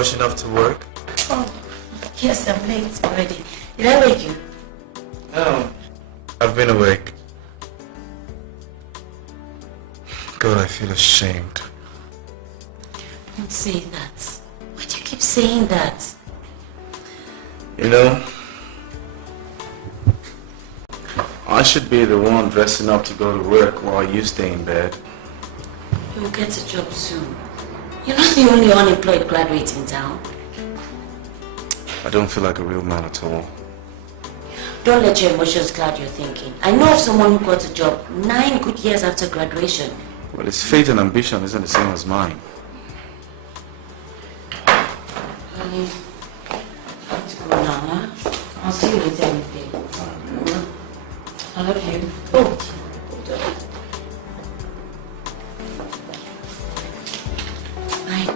rushing off to work? Oh, yes, I'm late already. Did I wake you? No. I've been awake. God, I feel ashamed. Don't say that. Why do you keep saying that? You know, I should be the one dressing up to go to work while you stay in bed. You'll get a job soon. You're not the only unemployed graduate in town. I don't feel like a real man at all. Don't let your emotions cloud your thinking. I know of someone who got a job 9 good years after graduation. Well, his faith and ambition isn't the same as mine. Honey, I have to go now, huh? I'll see you later in the day. I love you. Oh. Bye.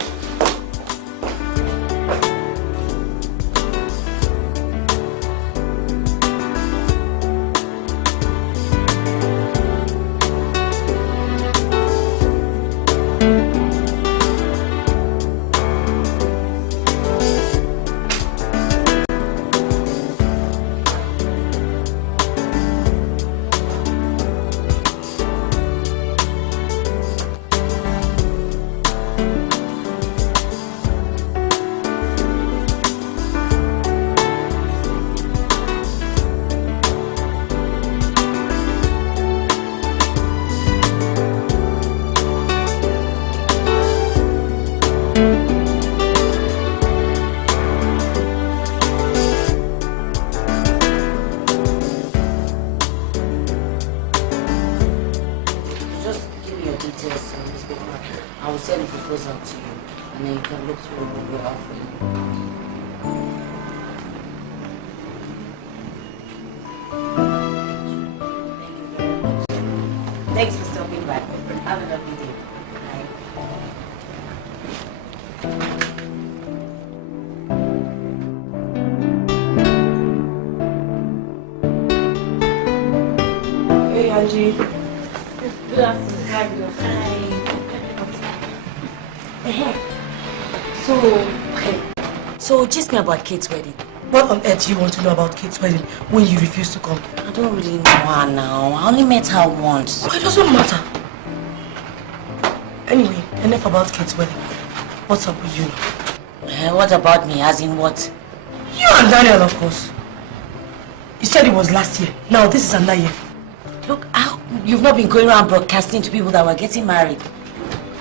Thanks for stopping by. Have a lovely day. Bye. Hey, Angie. Good afternoon. Hi. So just me about Kate's wedding. What on earth do you want to know about Kate's wedding when you refuse to come? I don't really know her now. I only met her once. It doesn't matter. Anyway, enough about Kate's wedding. What's up with you now? What about me? As in what? You and Daniel, of course. You said it was last year. Now this is another year. Look, you've not been going around broadcasting to people that were getting married.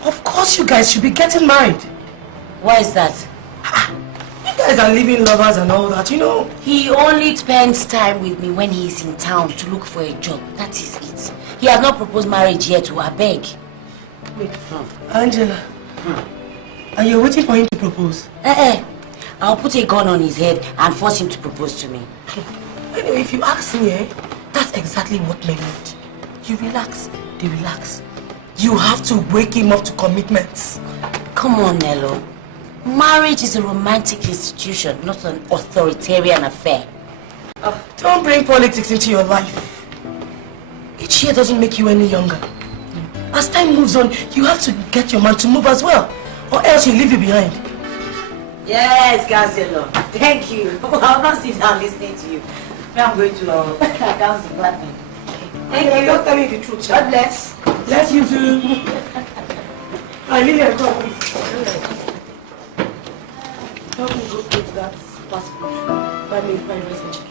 Of course you guys should be getting married. Why is that? You guys are living lovers and all that, you know. He only spends time with me when he's in town to look for a job. That is it. He has not proposed marriage yet, I beg. Wait, Angela. And you're waiting for him to propose? I'll put a gun on his head and force him to propose to me. Anyway, if you ask me, that's exactly what men need. You relax, they relax. You have to wake him up to commitments. Come on, Nello. Marriage is a romantic institution, not an authoritarian affair. Don't bring politics into your life. Each year doesn't make you any younger. As time moves on, you have to get your man to move as well, or else he'll leave you behind. Yes, Counselor. Thank you. I'll not sit down listening to you. I'm going to Council Platinum. Thank you. Don't tell me the truth. God bless. Bless you too. Lillian, come please. Help me go straight to that fast food. Buy me fried rice and chicken.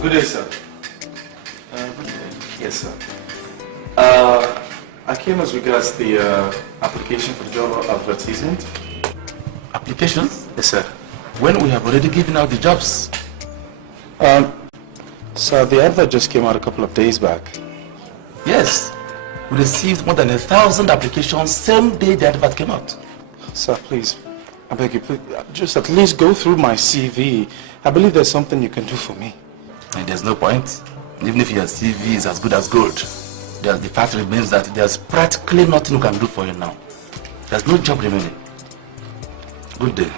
Good day, sir. Good day. Yes, sir. I came as regards the application for the job advertisement. Applications? Yes, sir. When we have already given out the jobs. Sir, the advert just came out a couple of days back. Yes. We received more than 1,000 applications same day the advert came out. Sir, please, I beg you, please, just at least go through my CV. I believe there's something you can do for me. And there's no point. Even if your CV is as good as gold, the fact remains that there's practically nothing we can do for you now. There's no job remaining. Good day.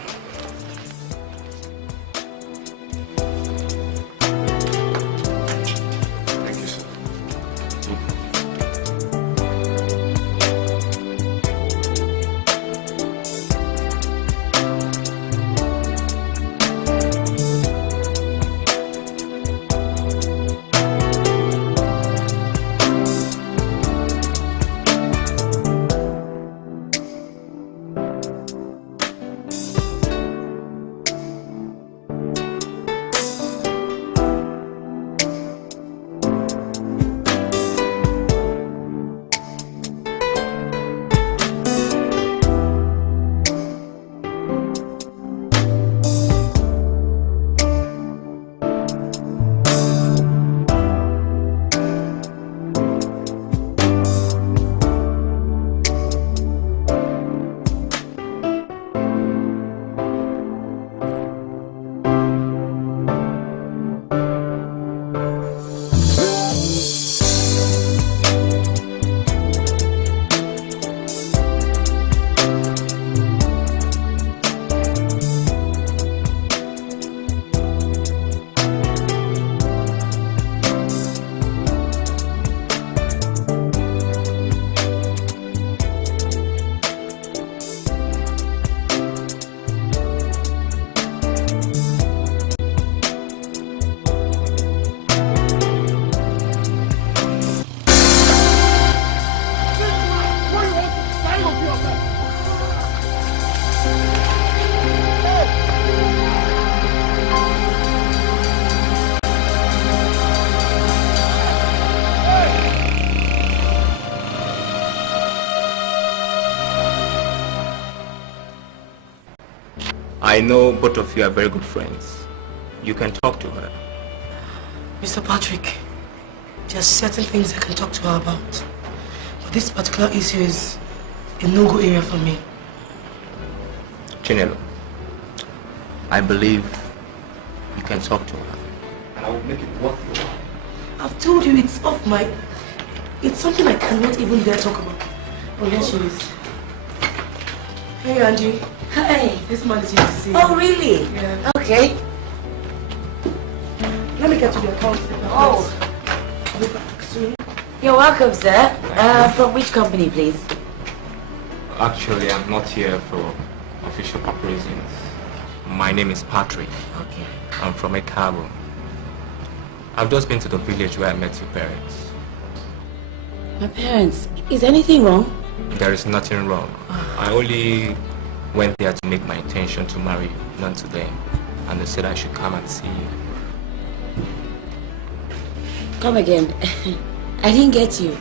I know both of you are very good friends. You can talk to her. Mr. Patrick, there are certain things I can talk to her about. But this particular issue is a no-go area for me. Chinelo, I believe you can talk to her. And I will make it worth your while. I've told you it's off my... It's something I cannot even dare talk about. Oh, here she is. Hey, Angie. Hi. This man is here to see you. Oh, really? Yeah. Okay. Let me get to the account. I'll be back soon. You're welcome, sir. From which company, please? Actually, I'm not here for official reasons. My name is Patrick. Okay. I'm from Ekabo. I've just been to the village where I met your parents. My parents. Is anything wrong? There is nothing wrong. I only went there to make my intention to marry you, not to them. And they said I should come and see you. Come again. I didn't get you.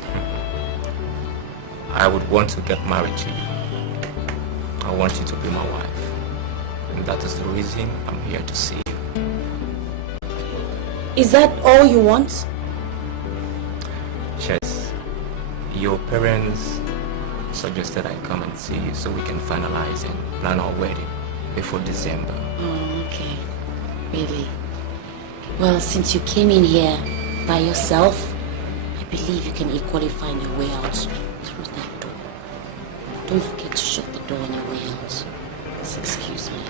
I would want to get married to you. I want you to be my wife. And that is the reason I'm here to see you. Is that all you want? Yes. Your parents suggested I come and see you so we can finalize and plan our wedding before December. Oh, okay. Really? Well, since you came in here by yourself, I believe you can equally find your way out through that door. Don't forget to shut the door on your way out. Please excuse me.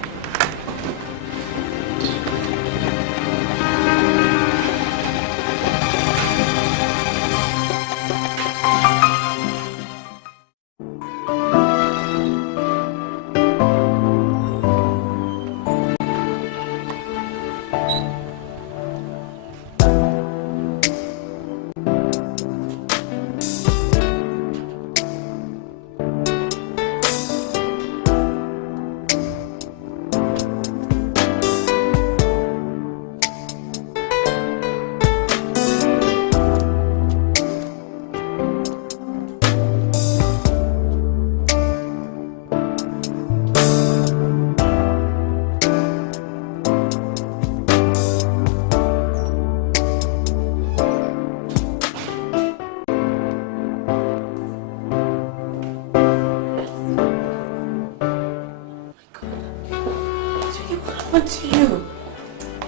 What to you?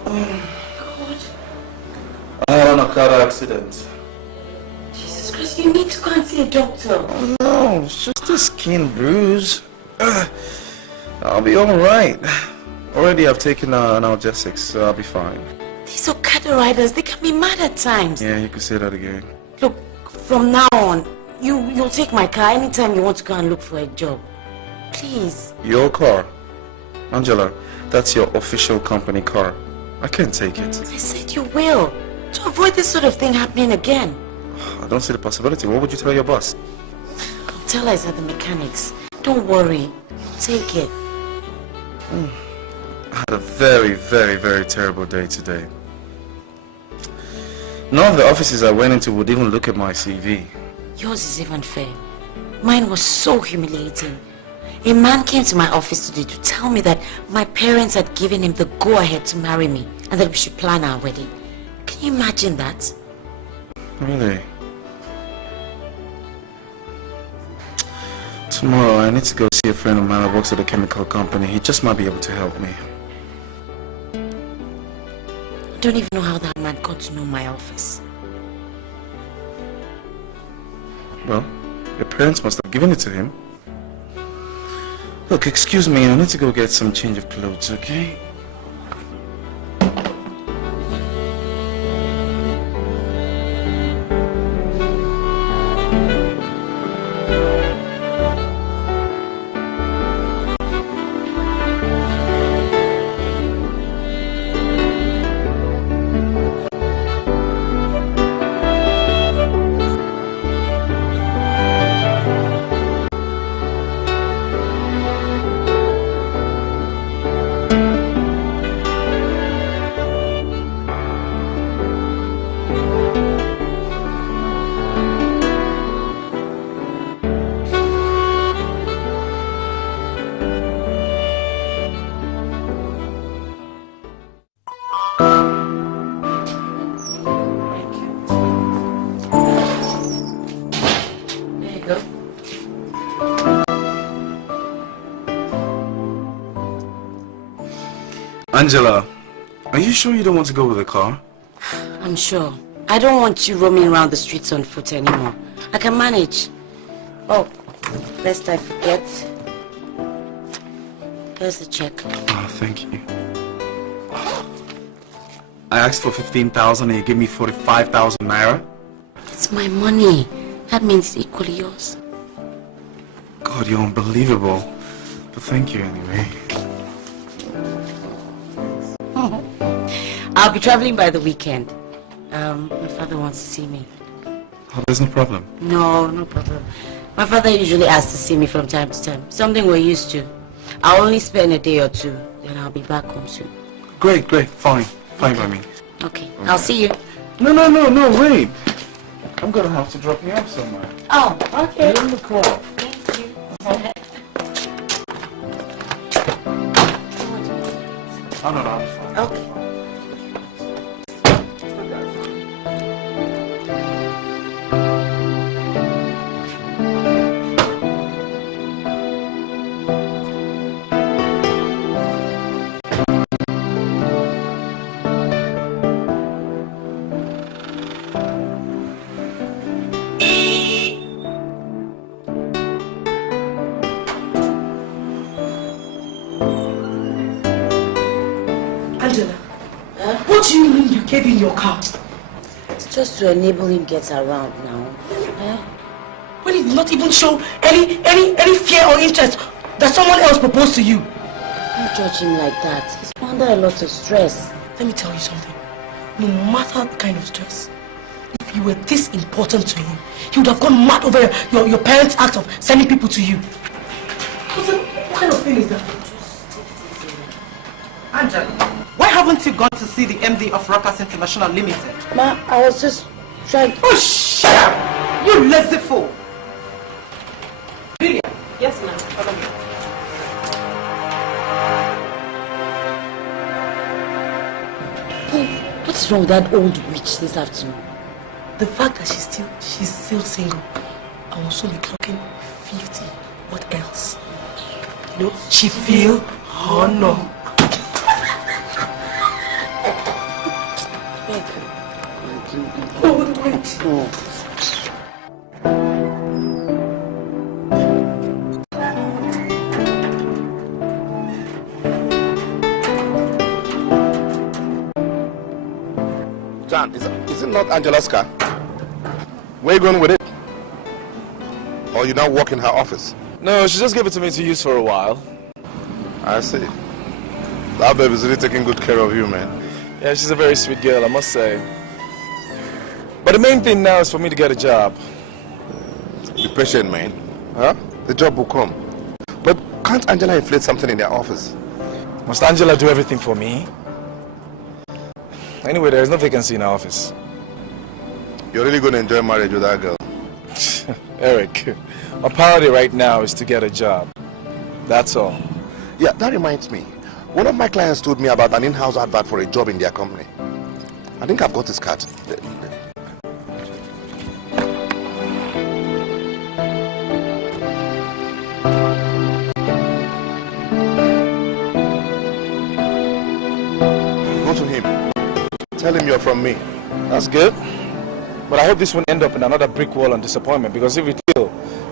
I had an car accident. Jesus Christ, you need to go and see a doctor. Oh no, it's just a skin bruise. I'll be alright. Already I've taken analgesics, so I'll be fine. These Okada riders, they can be mad at times. Yeah, you could say that again. Look, from now on, you'll take my car anytime you want to go and look for a job. Please. Your car? Angela, that's your official company car. I can't take it. I said you will. To avoid this sort of thing happening again. I don't see the possibility. What would you tell your boss? I'll tell her it's at the mechanics. Don't worry. Take it. I had a very, very, very terrible day today. None of the offices I went into would even look at my CV. Yours is even fair. Mine was so humiliating. A man came to my office today to tell me that my parents had given him the go-ahead to marry me and that we should plan our wedding. Can you imagine that? Really? Tomorrow I need to go see a friend of mine that works at a chemical company. He just might be able to help me. I don't even know how that man got to know my office. Well, your parents must have given it to him. Look, excuse me, I need to go get some change of clothes, okay? Angela, are you sure you don't want to go with the car? I'm sure. I don't want you roaming around the streets on foot anymore. I can manage. Oh, lest I forget. Here's the check. Oh, thank you. I asked for 15,000 and you gave me 45,000 naira? It's my money. That means it's equally yours. God, you're unbelievable. But thank you anyway. I'll be traveling by the weekend. My father wants to see me. Oh, there's no problem. No problem. My father usually asks to see me from time to time. Something we're used to. I'll only spend a day or two, then I'll be back home soon. Great, fine. Fine by me. Okay, I'll see you. No, wait. I'm gonna have to drop you off somewhere. Oh, okay. You're in the car. Thank you. Oh, no, I'm fine. Okay. What do you mean you gave him your car? It's just to enable him get around now. When he did not even show any fear or interest that someone else proposed to you. Don't judge him like that. He's under a lot of stress. Let me tell you something. No matter the kind of stress, if you were this important to him, he would have gone mad over your parents' act of sending people to you. What kind of thing is that? Angela, why haven't you gone to see the MD of Rockers International Limited? Ma, I was just trying... Oh, shut up! You lazy fool! Really? Yes, ma'am. Follow me. What's wrong with that old witch this afternoon? The fact that she's still single. I will soon be clocking 50. What else? You know, she feel honor. Oh, wait. Oh. John, is it not Angela's car? Where are you going with it? Or you now work in her office? No, she just gave it to me to use for a while. I see. That babe is really taking good care of you, man. Yeah, she's a very sweet girl, I must say. But the main thing now is for me to get a job. Be patient, man. Huh? The job will come. But can't Angela inflate something in their office? Must Angela do everything for me? Anyway, there is no vacancy in our office. You're really going to enjoy marriage with that girl. Eric, my priority right now is to get a job. That's all. Yeah, that reminds me. One of my clients told me about an in-house advert for a job in their company. I think I've got his card. Go to him. Tell him you're from me. That's good. But I hope this won't end up in another brick wall and disappointment, because if it will,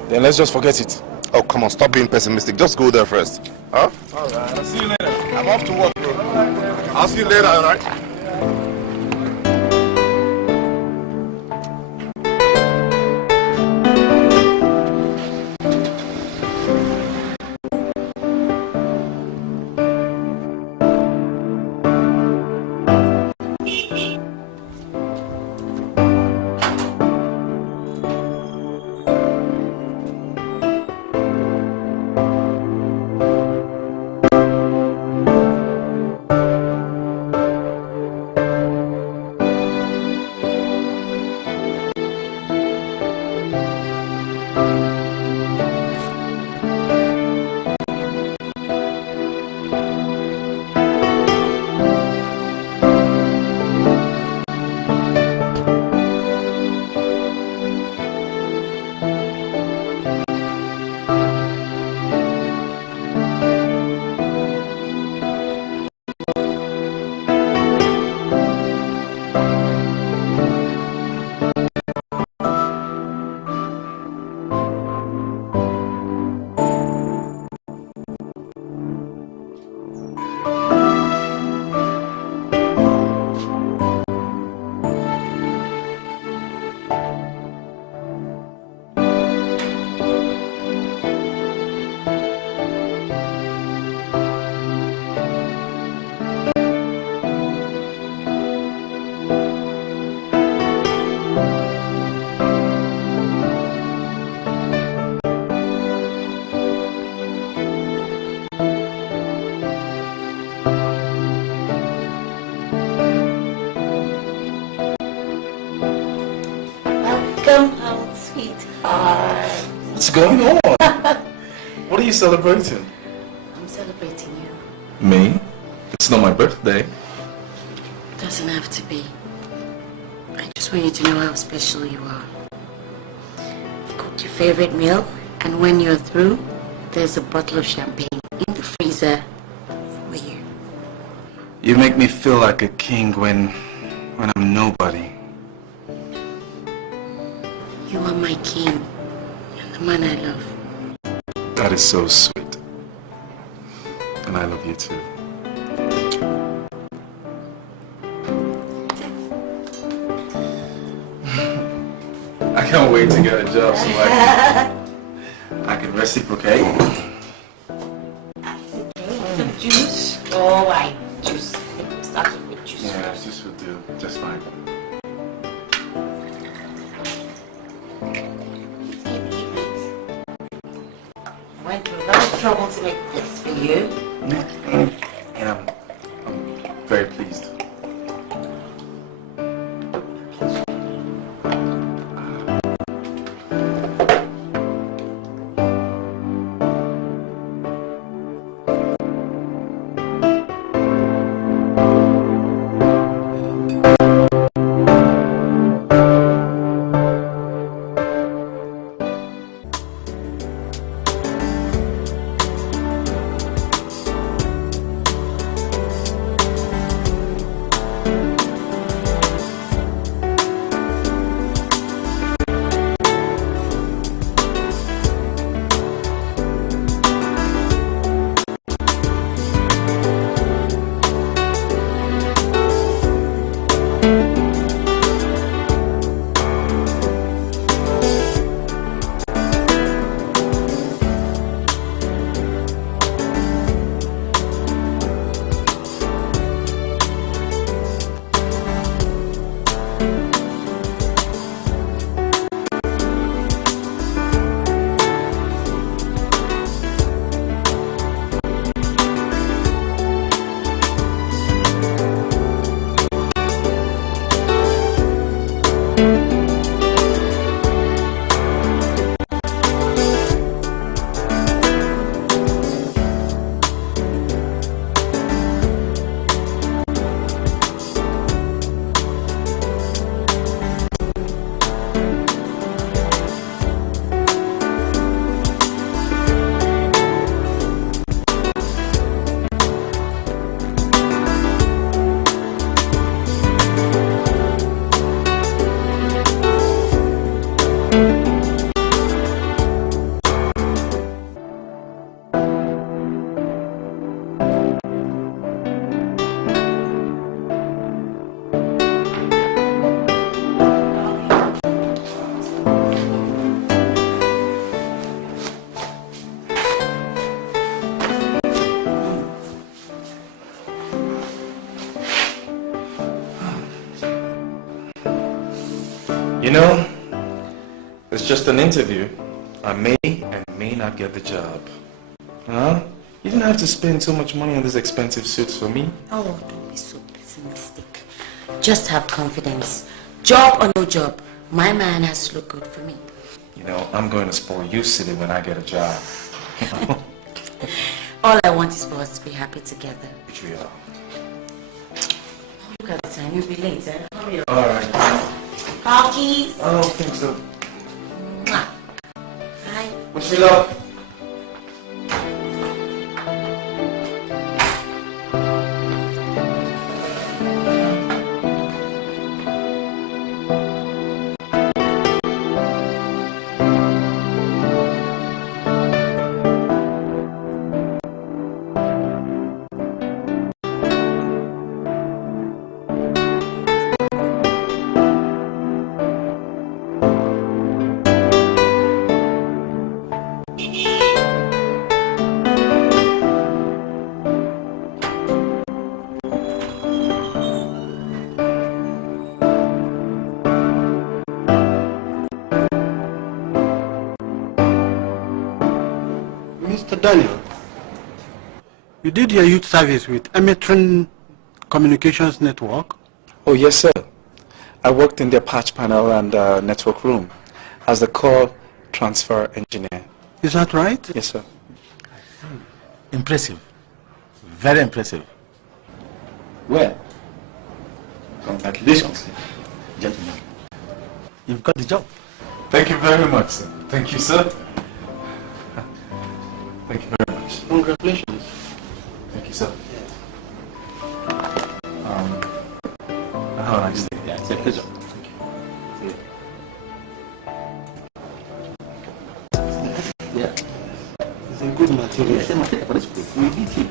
then let's just forget it. Oh, come on, stop being pessimistic. Just go there first. Huh? Alright, I'll see you later. I'm off to work, bro. I'll see you later, alright? Come out, sweetheart. What's going on? What are you celebrating? I'm celebrating you. Me? It's not my birthday. Doesn't have to be. I just want you to know how special you are. I've cooked your favorite meal, and when you're through, there's a bottle of champagne in the freezer for you. You make me feel like a king when I'm nobody. You are my king, and the man I love. That is so sweet. And I love you too. I can't wait to get a job so I can reciprocate. Some juice? Oh, I juice. Starting with juice. Yeah, juice will do just fine. I went through a lot of trouble to make this for you. And I'm very pleased. You know, it's just an interview. I may and may not get the job. Huh? You didn't have to spend so much money on these expensive suits for me. Oh, don't be so pessimistic. Just have confidence. Job or no job, my man has to look good for me. You know, I'm going to spoil you silly when I get a job. All I want is for us to be happy together. Which we are. Look at the time, you'll be late, eh? Hurry up. Alright. Car keys. I don't think so. Mwah. Hi. Wish me luck. Daniel, you did your youth service with Emetron Communications Network? Oh, yes, sir. I worked in their patch panel and network room. as the call transfer engineer. Is that right? Yes, sir. Impressive. Very impressive. Well, congratulations, gentlemen. You've got the job. Thank you very much, sir. Thank you, sir. Thank you very much. Congratulations. Thank you, sir. Have a nice day. Yeah, it's a pleasure. Thank you. Yeah. It's a good material. It's a material for this place. We need him.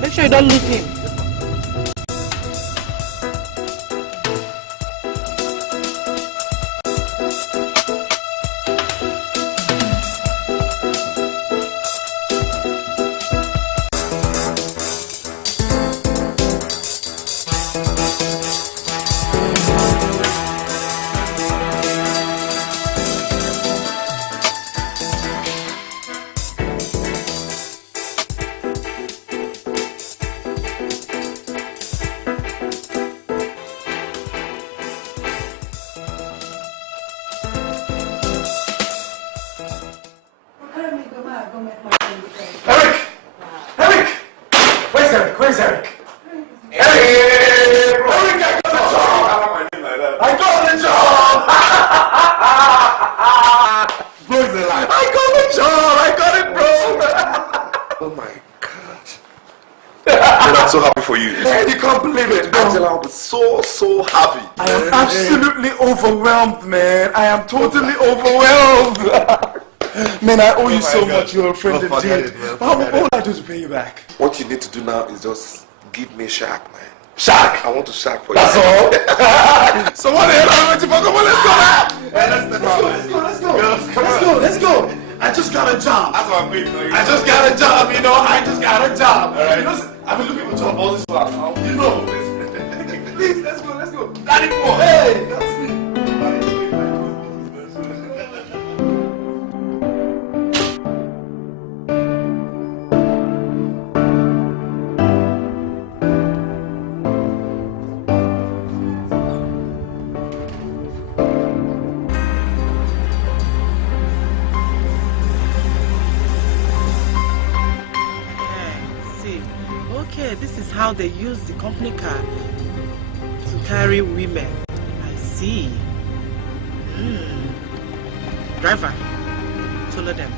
Make sure you don't lose him. So happy. I am absolutely overwhelmed, man. I am totally overwhelmed. Man, I owe you so much. You're a friend indeed. What will I do to pay you back? What you need to do now is just give me Shaq, man. Shaq! I want to Shaq for you. That's all? So what the hell am I waiting for? Come on, let's go. Let's go. I just got a job. That's what I'm waiting for you. I just got a job, you know. I just got a job. All right. You know, I've been looking for job all this while. You know. Please, let's go. Daddy boy. Hey, that's me. This is how they use the company car to carry women. I see. Driver, follow them.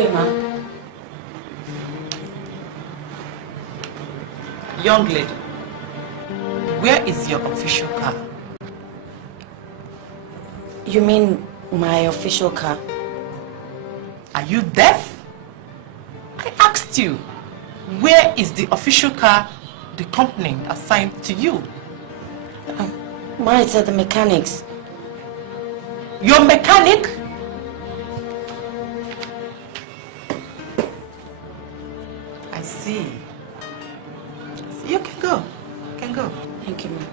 day, ma'am. Young lady, where is your official car? You mean my official car? Are you deaf? I asked you, where is the official car the company assigned to you? Mine is at the mechanics. Your mechanic? I see. You can go. You can go. Thank you, ma'am.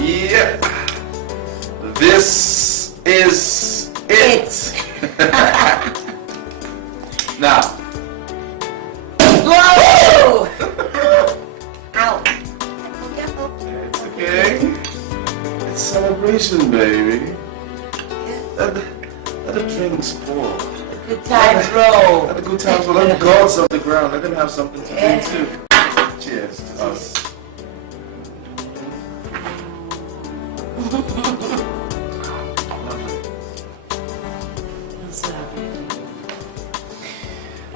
Yeah. This is it. Now. Whoa! Ow. It's okay. It's celebration, baby. Let the drinks pour. Good times roll. Let the good times roll. Let the gods of the ground. Let them have something to drink too. Cheers to us.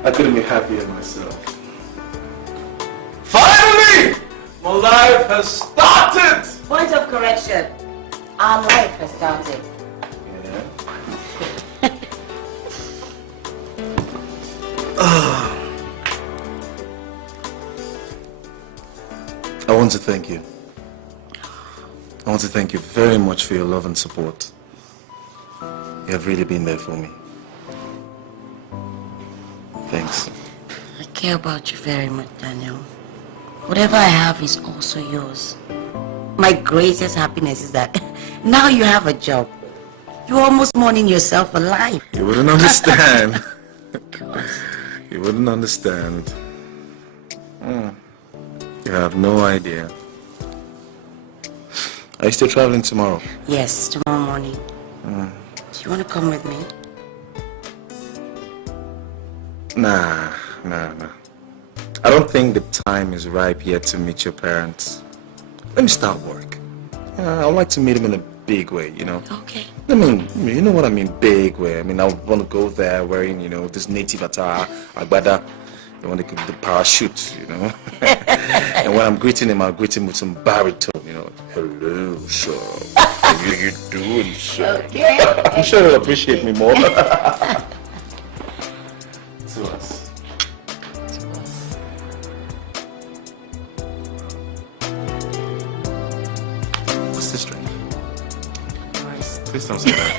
I couldn't be happier myself. Finally! My life has started! Point of correction. Our life has started. Yeah. I want to thank you. I want to thank you very much for your love and support. You have really been there for me. Thanks. I care about you very much, Daniel. Whatever I have is also yours. My greatest happiness is that now you have a job. You're almost mourning yourself alive. You wouldn't understand. You wouldn't understand. You have no idea. Are you still traveling tomorrow? Yes, tomorrow morning. Do you want to come with me? Nah. I don't think the time is ripe yet to meet your parents. Let me start work. I'd like to meet them in a big way, you know? Okay. I mean, you know what I mean, big way. I mean, I want to go there wearing, you know, this native attire, agbada. I want to keep the parachute, you know? And when I'm greeting him, I'll greet him with some baritone, you know? Hello, sir. How you doing, sir? Okay. I'm sure he'll appreciate me more. To us. What's this drink? Please don't say that.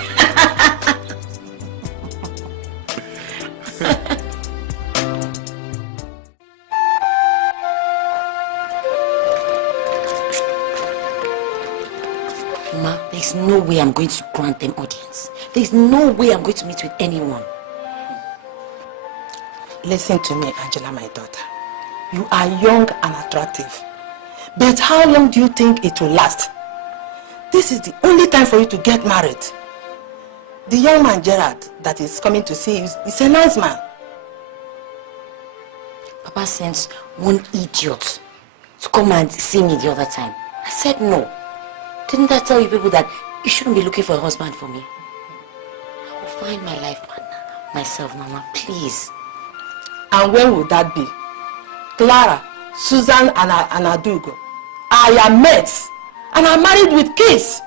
Ma, there's no way I'm going to grant them audience. There's no way I'm going to meet with anyone. Listen to me, Angela, my daughter. You are young and attractive. But how long do you think it will last? This is the only time for you to get married. The young man, Gerard, that is coming to see you, is a nice man. Papa sent one idiot to come and see me the other time. I said no. Didn't I tell you people that you shouldn't be looking for a husband for me? I will find my life partner myself, Mama, please. And when will that be? Clara, Susan, and Adugo. I am mates. And I'm married with kids.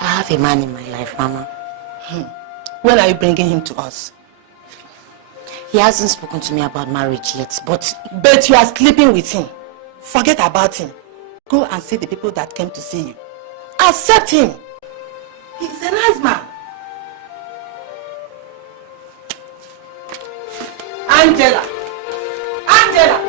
I have a man in my life, Mama. When are you bringing him to us? He hasn't spoken to me about marriage yet, but you are sleeping with him. Forget about him. Go and see the people that came to see you. Accept him. He's a nice man. Angela. Angela.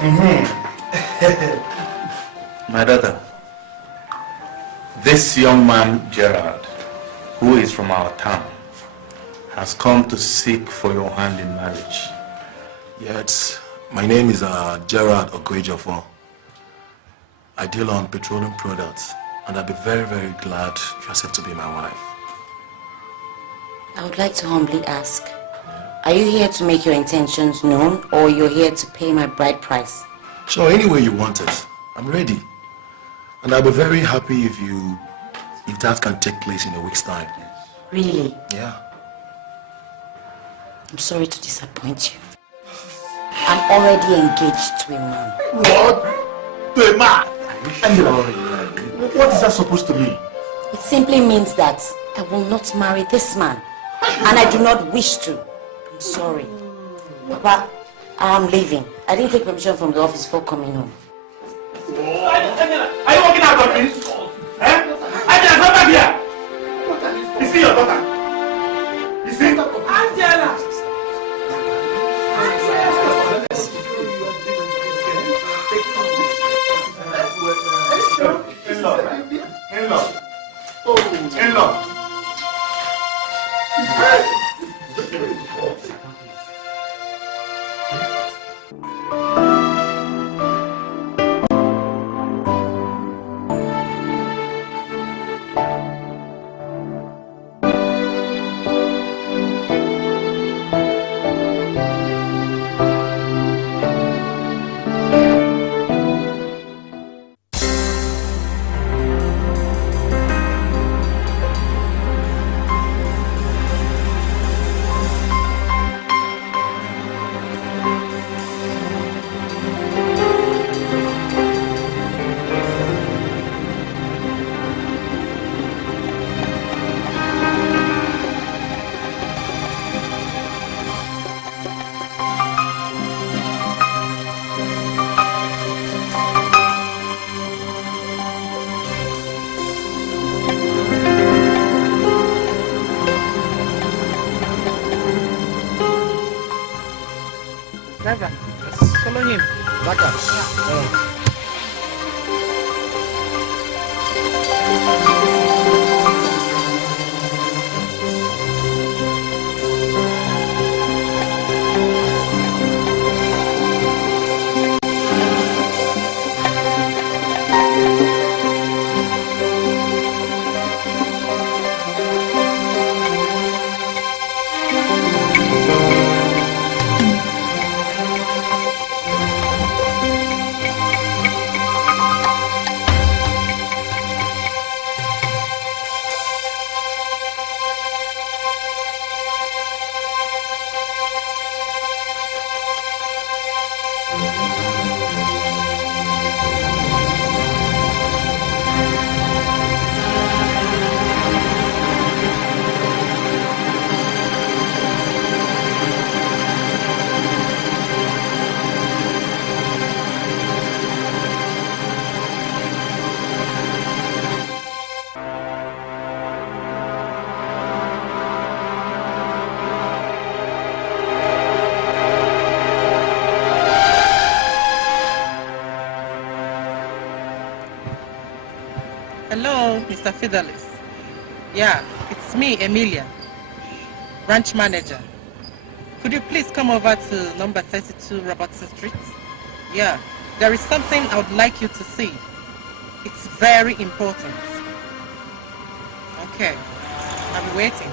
My daughter, this young man, Gerard, who is from our town, has come to seek for your hand in marriage. Yes, my name is Gerard Ogwejofo. I deal on petroleum products, and I'd be very, very glad if you accept to be my wife. I would like to humbly ask, are you here to make your intentions known, or you're here to pay my bride price? Sure, any way you want it. I'm ready. And I'll be very happy if that can take place in a week's time. Really? Yeah. I'm sorry to disappoint you. I'm already engaged to a man. What? To a man? What is that supposed to mean? It simply means that I will not marry this man. And I do not wish to. I'm sorry. Papa, I'm leaving. I didn't take permission from the office before coming home. Are you walking out on me? Eh? Angela, come back here! Is he your daughter? Is he? Angela! In-law. Driver, follow him. Back up. Hello, Mr. Fidelis. Yeah, it's me, Emilia, branch manager. Could you please come over to number 32 Robertson Street? Yeah, there is something I would like you to see. It's very important. Okay, I'll be waiting.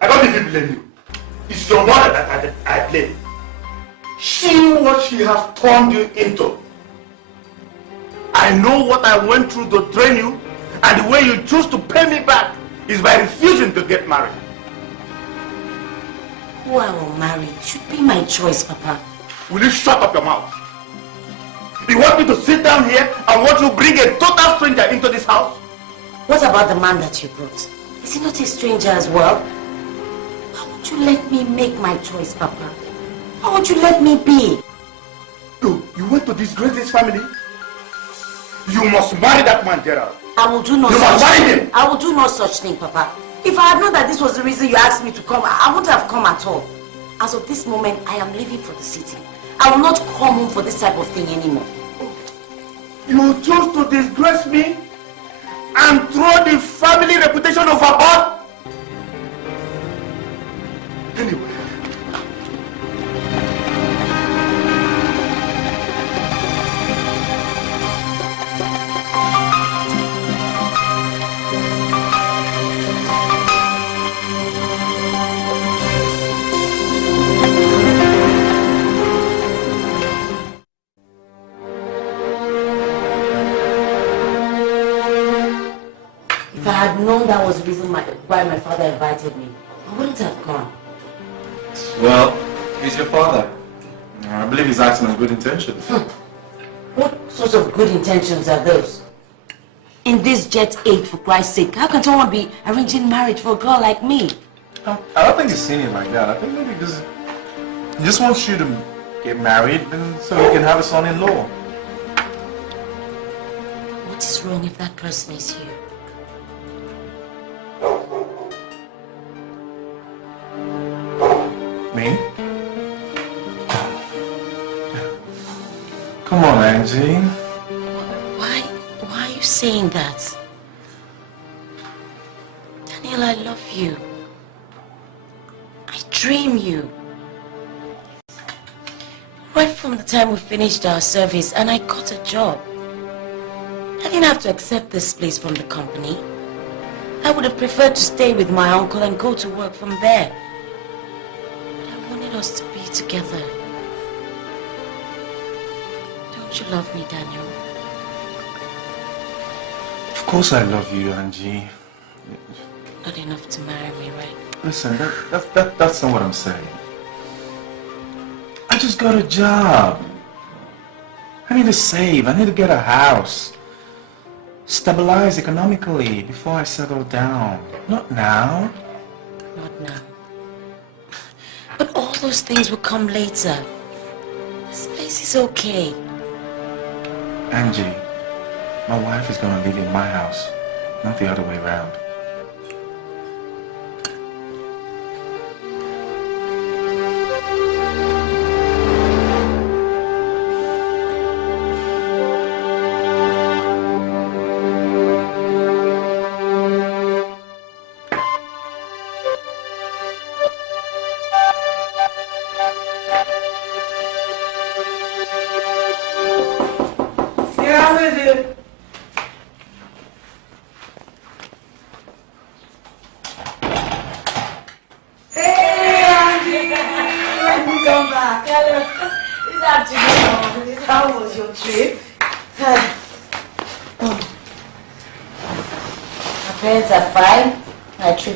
I don't even blame you. It's your mother that I blame. See what she has turned you into. I know what I went through to train you, and the way you choose to pay me back is by refusing to get married. Who I will marry should be my choice, Papa. Will you shut up your mouth? You want me to sit down here and watch you bring a total stranger into this house? What about the man that you brought? Is he not a stranger as well? Why won't you let me make my choice, Papa? Why won't you let me be? You want to disgrace this family? You must marry that man, Gerald. I will do no You such must marry thing. him. I will do no such thing, Papa. If I had known that this was the reason you asked me to come, I wouldn't have come at all. As of this moment, I am leaving for the city. I will not come home for this type of thing anymore. You choose to disgrace me and throw the family reputation overboard? Anyway. If I had known that was the reason why my father invited me, I wouldn't have gone. Well, he's your father. I believe he's acting on good intentions. What sort of good intentions are those? In this jet age, for Christ's sake, how can someone be arranging marriage for a girl like me? I don't think he's seen it like that. I think maybe because he just wants you to get married and so he can have a son-in-law. What is wrong if that person is you? Me? Come on, Angie. Why are you saying that? Daniel, I love you. I dream you. Right from the time we finished our service and I got a job. I didn't have to accept this place from the company. I would have preferred to stay with my uncle and go to work from there. But I wanted us to be together. Don't you love me, Daniel? Of course I love you, Angie. Not enough to marry me, right? Listen, that's not what I'm saying. I just got a job. I need to save. I need to get a house. Stabilize economically before I settle down. Not now. Not now. But all those things will come later. This place is okay. Angie, my wife is gonna live in my house, not the other way around.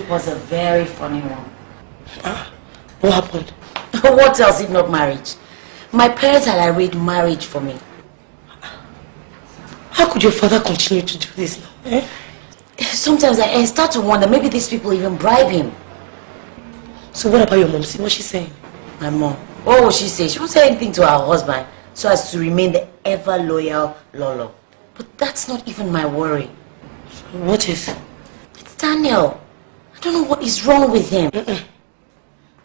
Was a very funny one. What happened? What else if not marriage? My parents had arranged marriage for me. How could your father continue to do this now? Eh? Sometimes I start to wonder, maybe these people even bribe him. So what about your mom? See what she's saying? My mom? What will she say? She won't say anything to her husband so as to remain the ever loyal Lolo. But that's not even my worry. So what is? It's Daniel. I don't know what is wrong with him.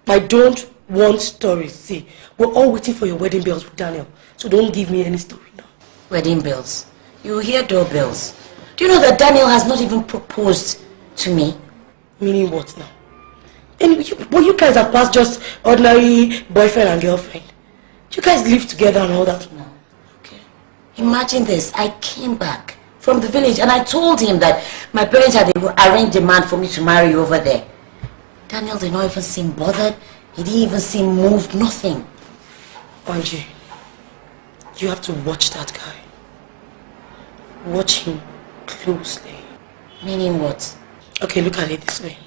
I don't want stories. See, we're all waiting for your wedding bells with Daniel. So don't give me any story now. Wedding bells? You will hear doorbells. Do you know that Daniel has not even proposed to me? Meaning what now? Anyway, you guys have passed just ordinary boyfriend and girlfriend. You guys live together and all that. No. Okay. Imagine this. I came back from the village and I told him that my parents had arranged a man for me to marry over there. Daniel did not even seem bothered. He didn't even seem moved, nothing. Angie, you have to watch that guy. Watch him closely. Meaning what? Okay, look at it this way.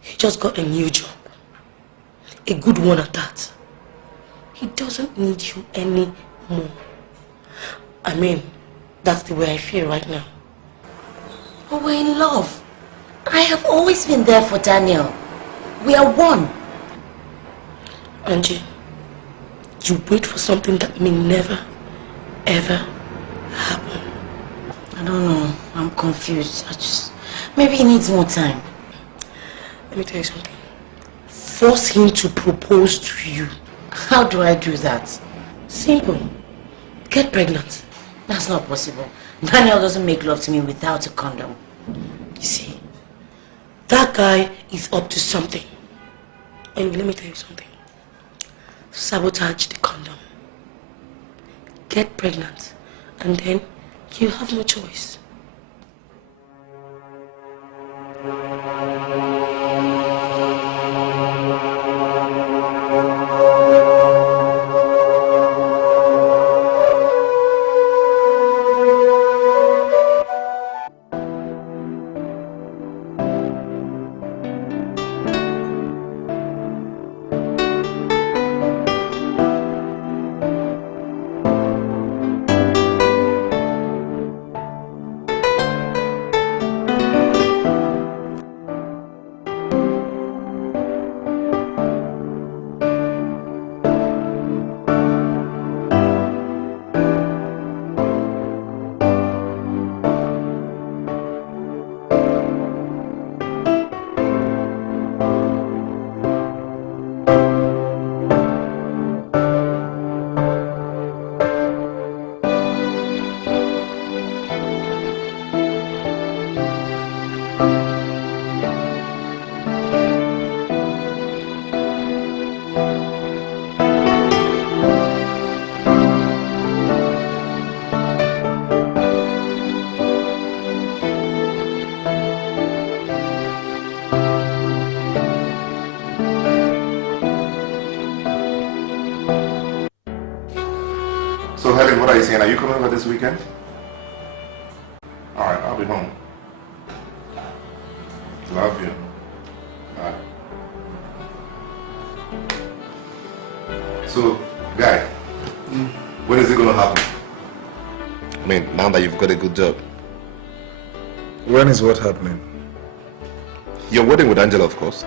He just got a new job. A good one at that. He doesn't need you anymore. I mean, that's the way I feel right now. But we're in love. I have always been there for Daniel. We are one. Angie, you wait for something that may never, ever happen. I don't know. I'm confused. Maybe he needs more time. Let me tell you something. Force him to propose to you. How do I do that? Simple. Get pregnant. That's not possible. Daniel doesn't make love to me without a condom. You see, that guy is up to something. Anyway, let me tell you something. Sabotage the condom. Get pregnant. And then you have no choice. So Helen, what are you saying? Are you coming over this weekend? Alright, I'll be home. Love you. Bye. So, guy, when is it gonna happen? I mean, now that you've got a good job. When is what happening? Your wedding with Angela, of course.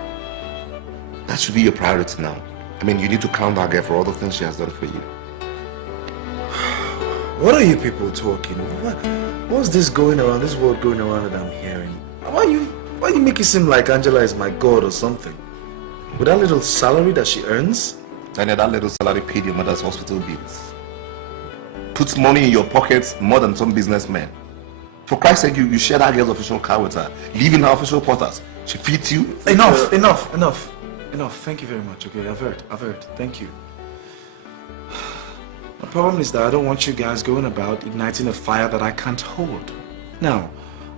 That should be your priority now. I mean, you need to count that girl for all the things she has done for you. What are you people talking? What's this going around, this word going around that I'm hearing? Why you make it seem like Angela is my god or something? With that little salary that she earns? And that little salary paid your mother's hospital bills. Puts money in your pockets more than some businessmen. For Christ's sake, you share that girl's official car with her, live in her official quarters. She feeds you. Enough. Thank you very much, okay? I've heard. Thank you. The problem is that I don't want you guys going about igniting a fire that I can't hold. Now,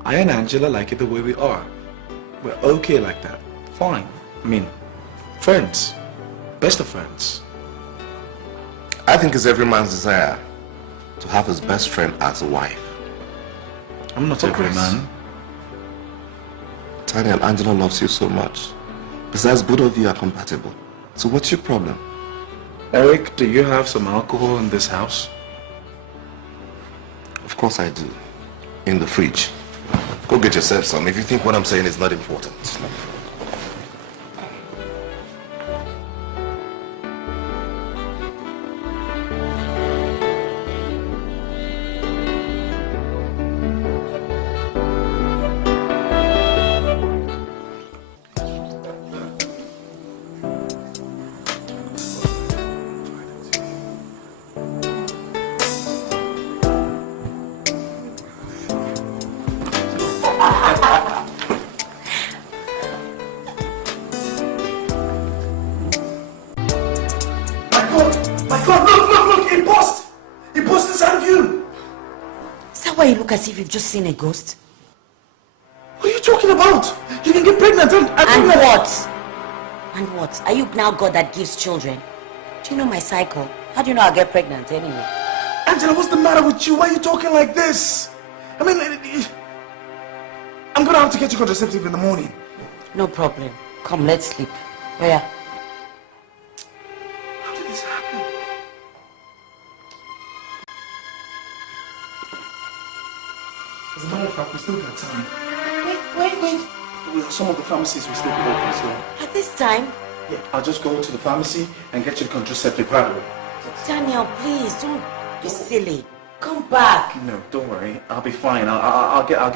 I and Angela like it the way we are. We're okay like that. Fine. I mean, friends. Best of friends. I think it's every man's desire to have his best friend as a wife. I'm not every man. Daniel, Angela loves you so much. Besides, both of you are compatible. So what's your problem? Eric, do you have some alcohol in this house? Of course I do. In the fridge. Go get yourself some if you think what I'm saying is not important. As if you've just seen a ghost. What are you talking about? You can get pregnant and what? And what? Are you now God that gives children? Do you know my cycle? How do you know I'll get pregnant anyway? Angela, what's the matter with you? Why are you talking like this? I mean, I'm gonna have to get you contraceptive in the morning. No problem. Come, let's sleep. Where? How did this happen? As a matter of fact, we still got time. Wait. Well, some of the pharmacies will still be open, so... At this time? Yeah, I'll just go to the pharmacy and get you the contraceptive right away. Daniel, please, don't be silly. Come back. No, don't worry. I'll be fine. I'll get the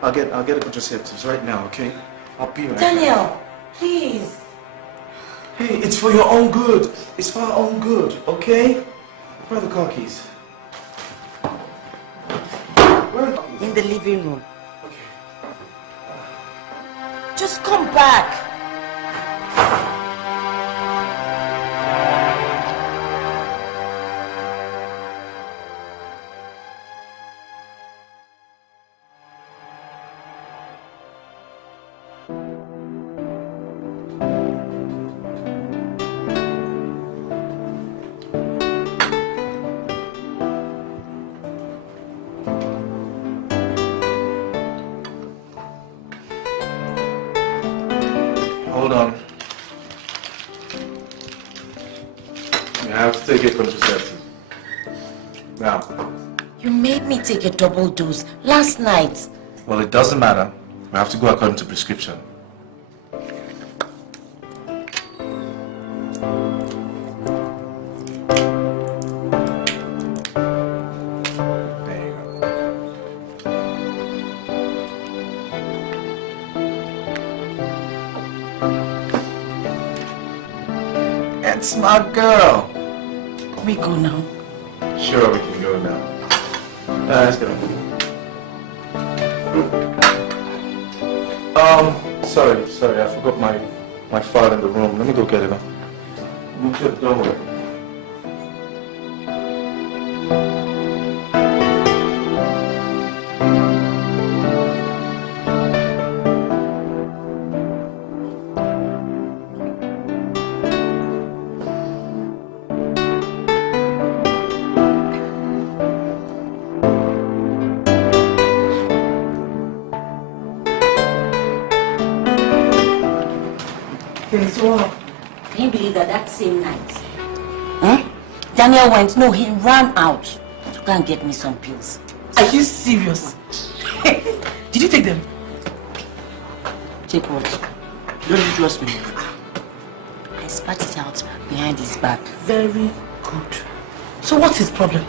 contraceptives right now, okay? I'll be right back. Daniel, please. Hey, it's for your own good. It's for our own good, okay? Where are the car keys? Where are the car keys? In the living room. Okay. Just come back. Hold on. You have to take a contraceptive. Now. You made me take a double dose last night. Well, it doesn't matter. We have to go according to prescription. It's my girl. We go now. Sure, we can go now. Let's go. Sorry, I forgot my file in the room. Let me go get it. Don't worry. Can you believe that same night? Daniel went, no, he ran out to go and get me some pills. Are you serious? Did you take them? Take what? Don't you trust me? I spat it out behind his back. Very good. So what's his problem?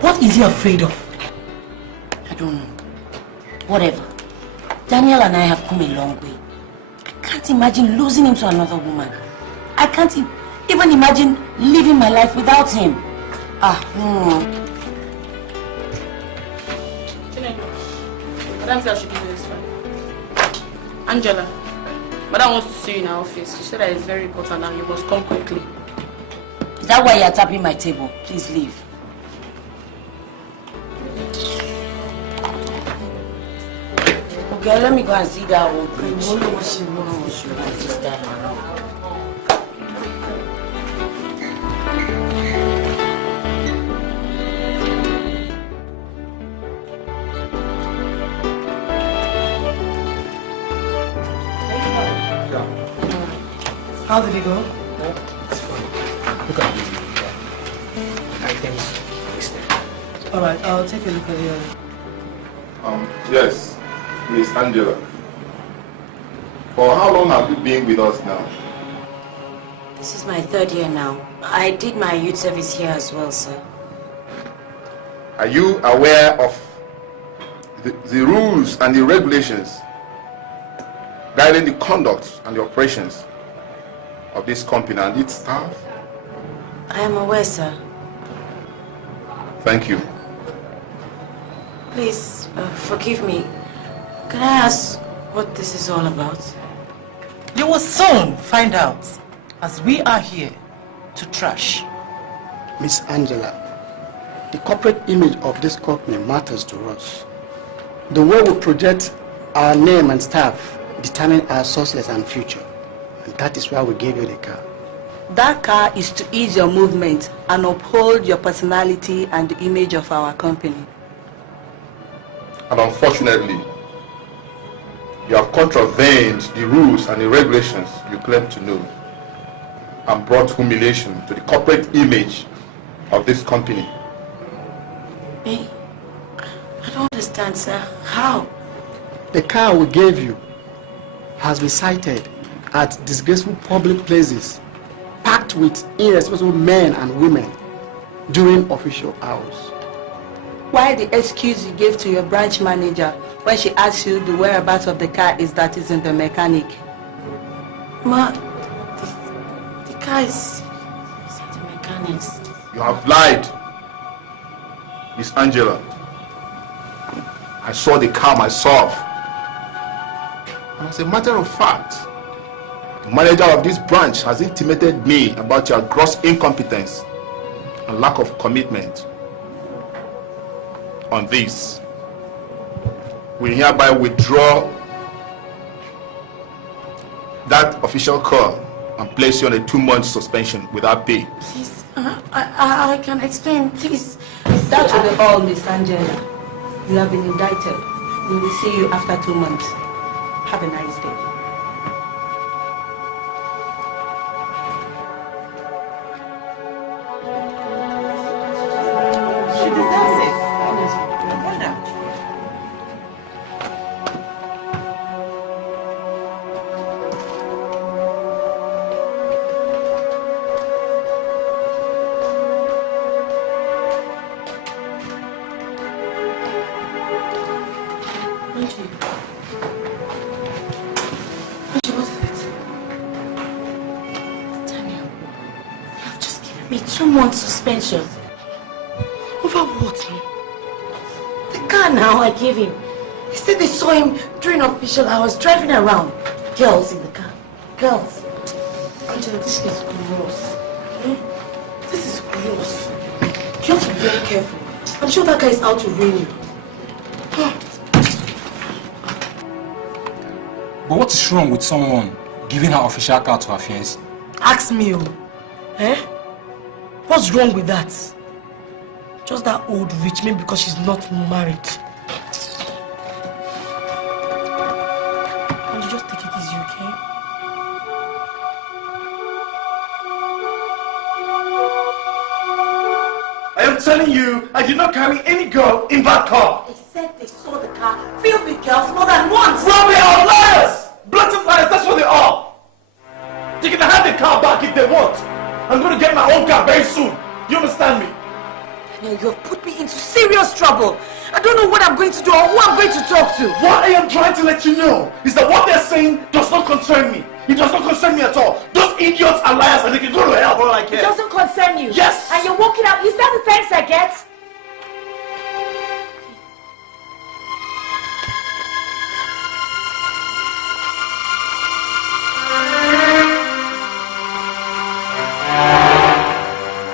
What is he afraid of? I don't know. Whatever. Daniel and I have come a long way. I can't imagine losing him to another woman. I can't even imagine living my life without him. Madam said I should give you this one. Angela, Madam wants to see you in her office. She said that it's very important and you must come quickly. Is that why you're tapping my table? Please leave. Okay, let me go and see that old bridge. How did it go? It's fine. Look at the items. Alright, I'll take a look at it. Yes, Miss Angela. For how long have you been with us now? This is my 3rd year now. I did my youth service here as well, sir. Are you aware of the rules and the regulations guiding the conduct and the operations of this company and its staff? I am aware, sir. Thank you. Please, forgive me. Can I ask what this is all about? You will soon find out, as we are here to trash. Miss Angela, the corporate image of this company matters to us. The way we project our name and staff determine our success and future. And that is why we gave you the car. That car is to ease your movement and uphold your personality and the image of our company. And unfortunately, you have contravened the rules and the regulations you claim to know and brought humiliation to the corporate image of this company. Me? I don't understand, sir. How? The car we gave you has been cited at disgraceful public places, packed with irresponsible men and women during official hours. Why the excuse you gave to your branch manager when she asked you the whereabouts of the car is that it's in the mechanic? Ma, Besides, it's at the mechanics. You have lied, Miss Angela. I saw the car myself. And as a matter of fact, the manager of this branch has intimated me about your gross incompetence and lack of commitment. On this, we hereby withdraw that official call and place you on a 2-month suspension without pay. Please, I can explain, please. That will be all, Miss Angela. You have been indicted. We will see you after 2 months. Have a nice day. She deserves it. Go now. What is it? Daniel, you have just given me 2 months suspension. Over what? The car now I gave him. He said they saw him during official hours driving around. Girls in the car. Girls. Angela, this is gross. This is gross. You have to be very careful. I'm sure that guy is out to ruin you. But what is wrong with someone giving her official car to her fiancé? Ask me, eh? What's wrong with that? Just that old rich, maybe because she's not married. And you just take it easy, okay? I am telling you, I did not carry any girl in that car. They said they saw the car filled with girls more than once. Well, they are liars! Blatant liars, that's what they are! They can have the car back if they want. I'm going to get my own car very soon. You understand me? Daniel, you have put me into serious trouble. I don't know what I'm going to do or who I'm going to talk to. What I am trying to let you know is that what they're saying does not concern me. It does not concern me at all. Those idiots are liars and they can go to hell for all I care. It doesn't concern you. Yes! And you're walking out. Is that the thanks I get?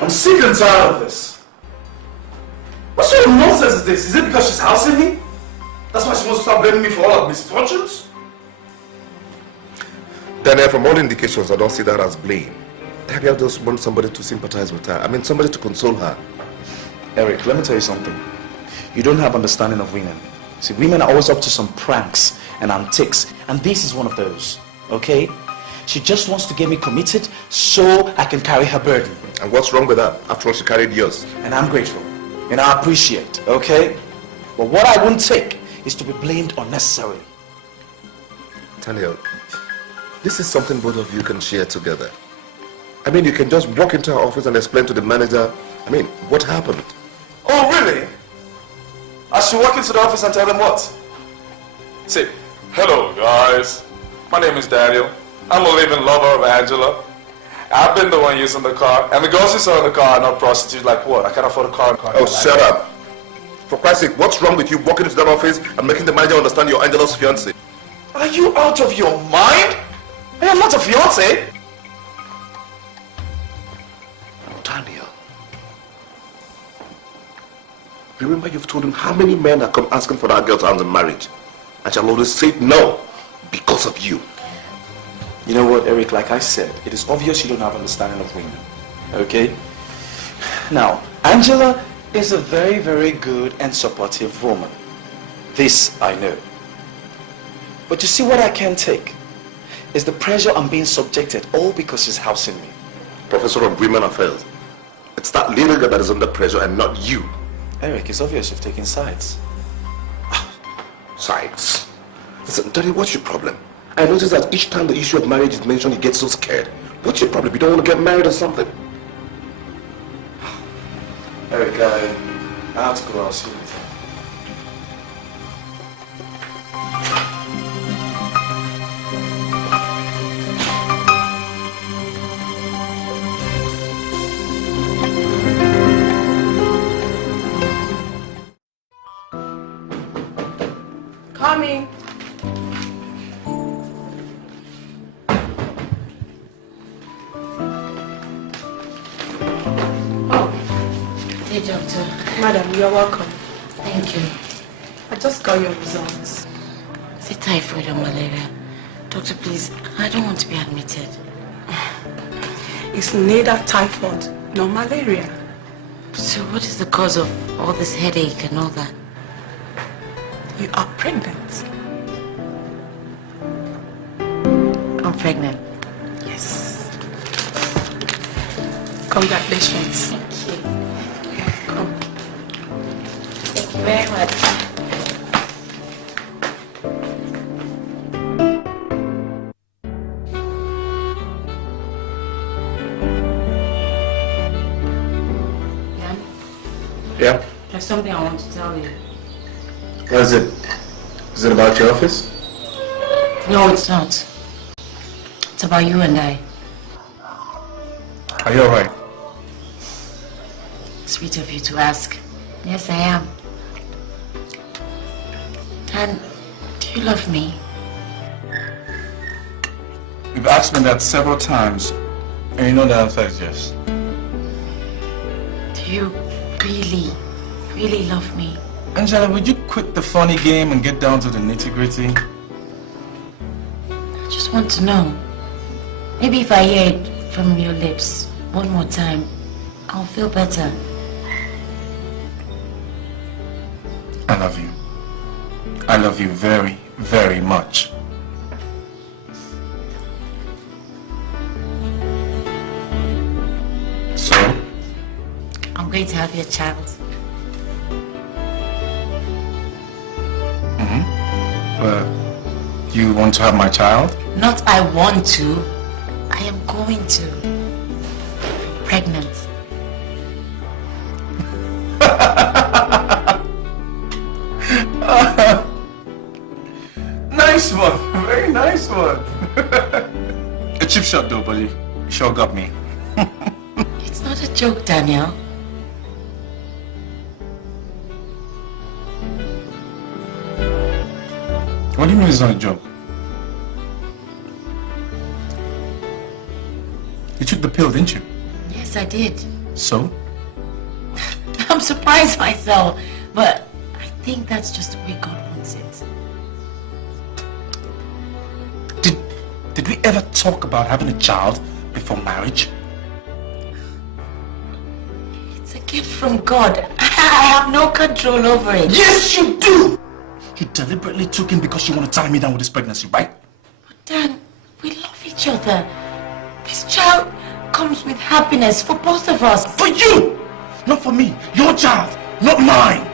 I'm sick and tired of this. What sort of nonsense is this? Is it because she's housing me? That's why she wants to start blaming me for all of misfortunes? Daniel, from all indications, I don't see that as blame. Daniel just wants somebody to sympathize with her. I mean, somebody to console her. Eric, let me tell you something. You don't have understanding of women. See, women are always up to some pranks and antics, and this is one of those, okay? She just wants to get me committed so I can carry her burden. And what's wrong with that? After all, she carried yours. And I'm grateful, and I appreciate, okay? But what I won't take is to be blamed unnecessarily. Daniel, this is something both of you can share together. I mean, you can just walk into her office and explain to the manager, I mean, what happened? Oh, really? I should walk into the office and tell them what? Say, hello guys. My name is Daniel. I'm a living lover of Angela. I've been the one using the car, and the girls you saw in the car are not prostitutes. Like what? I can't afford a car. Oh, shut up. For Christ's sake, what's wrong with you walking into that office and making the manager understand you're Angela's fiancé? Are you out of your mind? I am not a fiancé. Daniel. Remember, you've told him how many men have come asking for that girl's hand in marriage, and shall always say no because of you. You know what, Eric, like I said, it is obvious you don't have understanding of women, okay? Now, Angela is a very, very good and supportive woman. This I know. But you see, what I can't take is the pressure I'm being subjected, all because she's housing me. Professor of Women Affairs, it's that little girl that is under pressure and not you. Eric, it's obvious you've taken sides. Sides? Listen, Daddy, what's your problem? I notice that each time the issue of marriage is mentioned, you get so scared. What's your problem? You don't want to get married or something? Eric, I have to go. I'll see you later. Coming. Hey, doctor. Madam, you're welcome. Thank you. I just got your results. Is it typhoid or malaria? Doctor, please, I don't want to be admitted. It's neither typhoid nor malaria. So what is the cause of all this headache and all that? You are pregnant. I'm pregnant. Yes. Congratulations. Thank you. Come. Thank you very much. Yeah? There's something I want to tell you. What is it? Is it about your office? No, it's not. It's about you and I. Are you alright? Sweet of you to ask. Yes, I am. Dan, do you love me? You've asked me that several times, and you know the answer is yes. Do you really love me? Angela, would you quit the funny game and get down to the nitty-gritty? I just want to know. Maybe if I hear it from your lips one more time, I'll feel better. I love you. I love you very, very much. So? I'm going to have your child. You want to have my child? Not I want to. I am going to. Pregnant. Nice one. Very nice one. A cheap shot though, but you sure got me. It's not a joke, Daniel. What do you mean it's not a joke? You took the pill, didn't you? Yes, I did. So? I'm surprised myself, but I think that's just the way God wants it. Did we ever talk about having a child before marriage? It's a gift from God. I have no control over it. Yes, you do! You deliberately took him because you want to tie me down with this pregnancy, right? But Dan, we love each other. This child comes with happiness for both of us. For you! Not for me. Your child, not mine.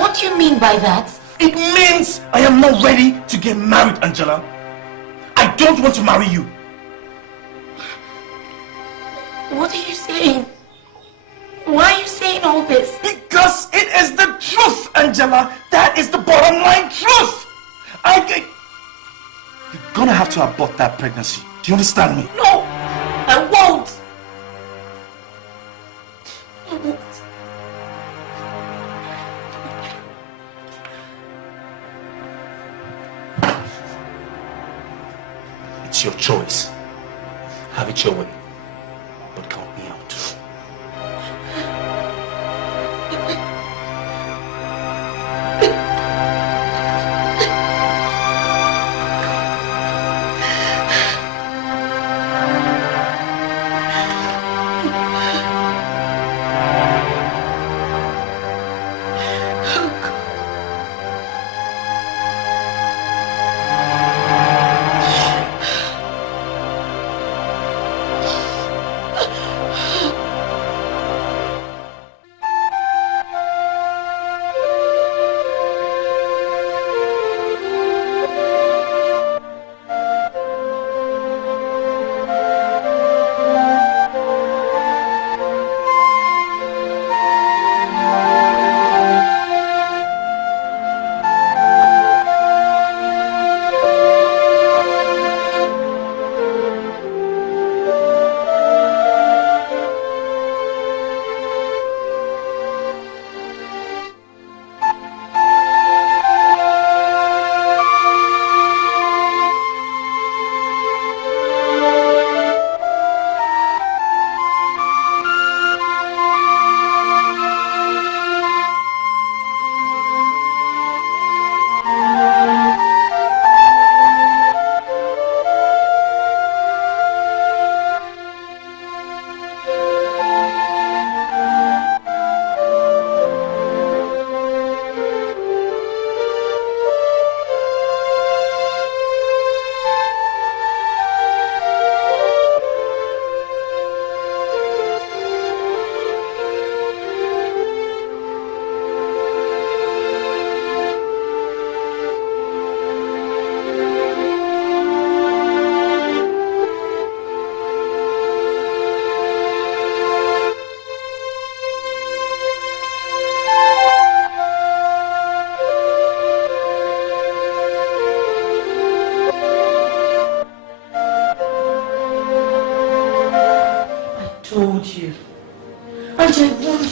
What do you mean by that? It means I am not ready to get married, Angela. I don't want to marry you. What are you saying? Why are you saying all this? Because it is the truth, Angela. That is the bottom line truth. You're gonna have to abort that pregnancy. Do you understand me? No, I won't. I won't. It's your choice. Have it your way. But count me out.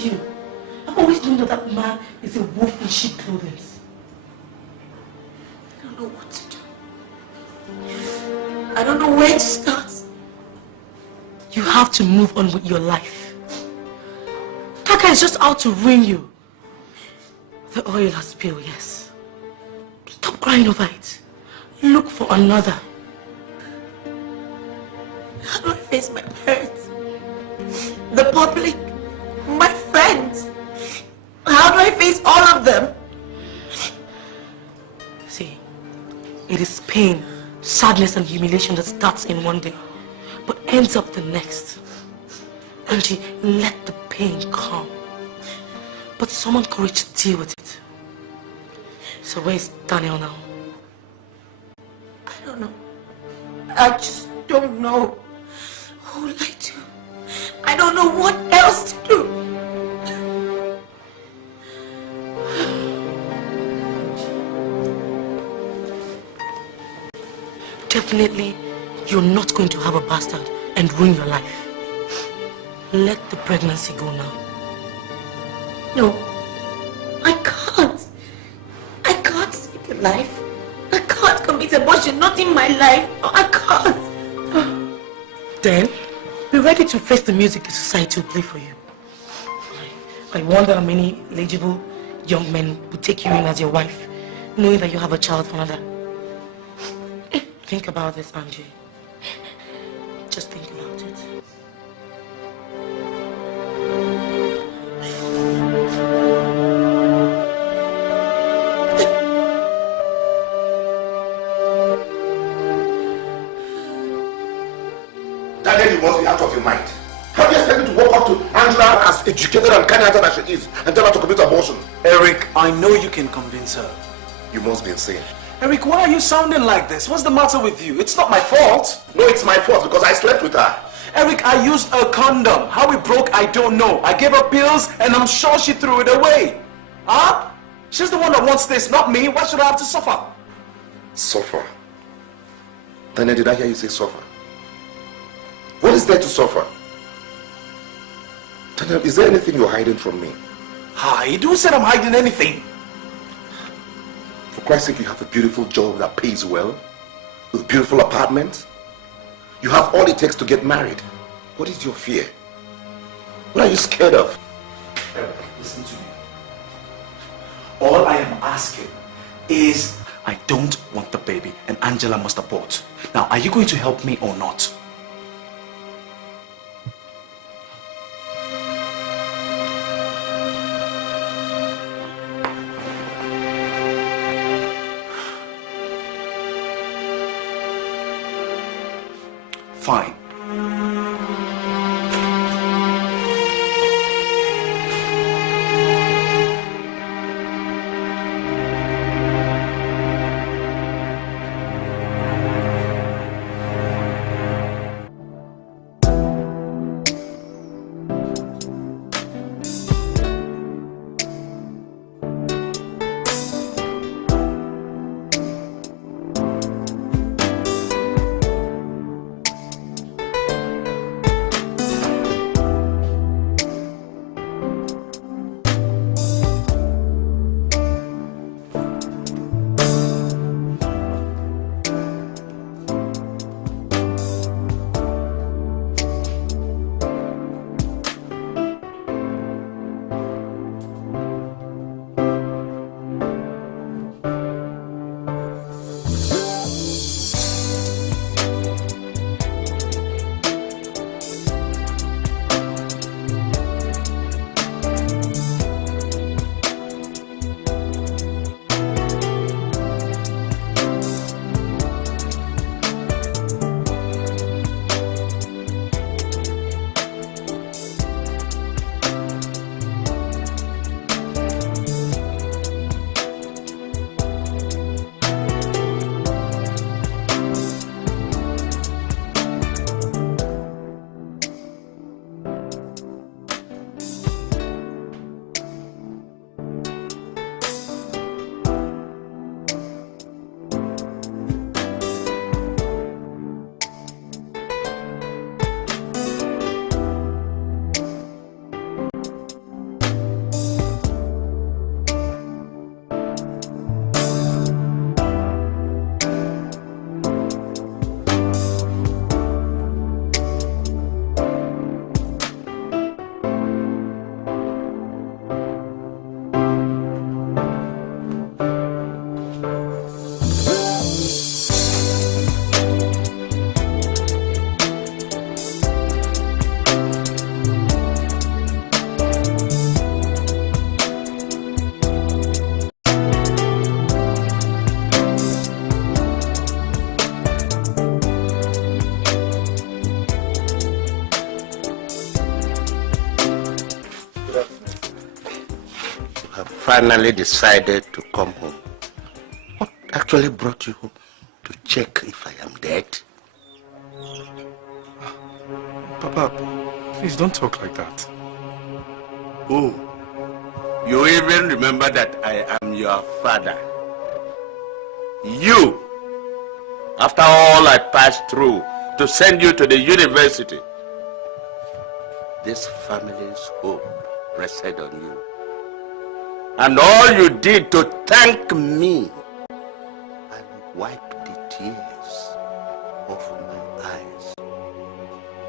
you. I've always known that that man is a wolf in sheep clothing. I don't know what to do. I don't know where to start. You have to move on with your life. That guy is just out to ruin you. The oil has spilled, yes. Stop crying over it. Look for another. How do I face my parents? The public? My friends? How do I face all of them? See, it is pain, sadness and humiliation that starts in one day, but ends up the next. Angie, let the pain come. But summon courage to deal with it. So where's Daniel now? I don't know. I just don't know. Who will I do? I don't know what else to do. Definitely, you're not going to have a bastard and ruin your life. Let the pregnancy go now. No, I can't. I can't save your life. I can't commit abortion, not in my life. No, I can't. Then, be ready to face the music the society will play for you. I wonder how many eligible young men would take you in as your wife, knowing that you have a child for another. Think about this, Angie. Just think about it. Daniel, you must be out of your mind. How do you expect me to walk up to Angela as educated and kind-hearted as she is and tell her to commit abortion? Eric, I know you can convince her. You must be insane. Eric, why are you sounding like this? What's the matter with you? It's not my fault. No, it's my fault because I slept with her. Eric, I used a condom. How it broke, I don't know. I gave her pills and I'm sure she threw it away. Huh? She's the one that wants this, not me. Why should I have to suffer? Suffer? Daniel, did I hear you say suffer? What is there to suffer? Daniel, is there anything you're hiding from me? Hide? Who said I'm hiding anything? For Christ's sake, you have a beautiful job that pays well, with a beautiful apartment. You have all it takes to get married. What is your fear? What are you scared of? Eric, listen to me. All I am asking is I don't want the baby and Angela must abort. Now, are you going to help me or not? Fine. have finally decided to come home. What actually brought you home? To check if I am dead? Papa, please don't talk like that. Oh, you even remember that I am your father. You, after all I passed through to send you to the university, this family's hope rested on you. And all you did to thank me and wipe the tears off my eyes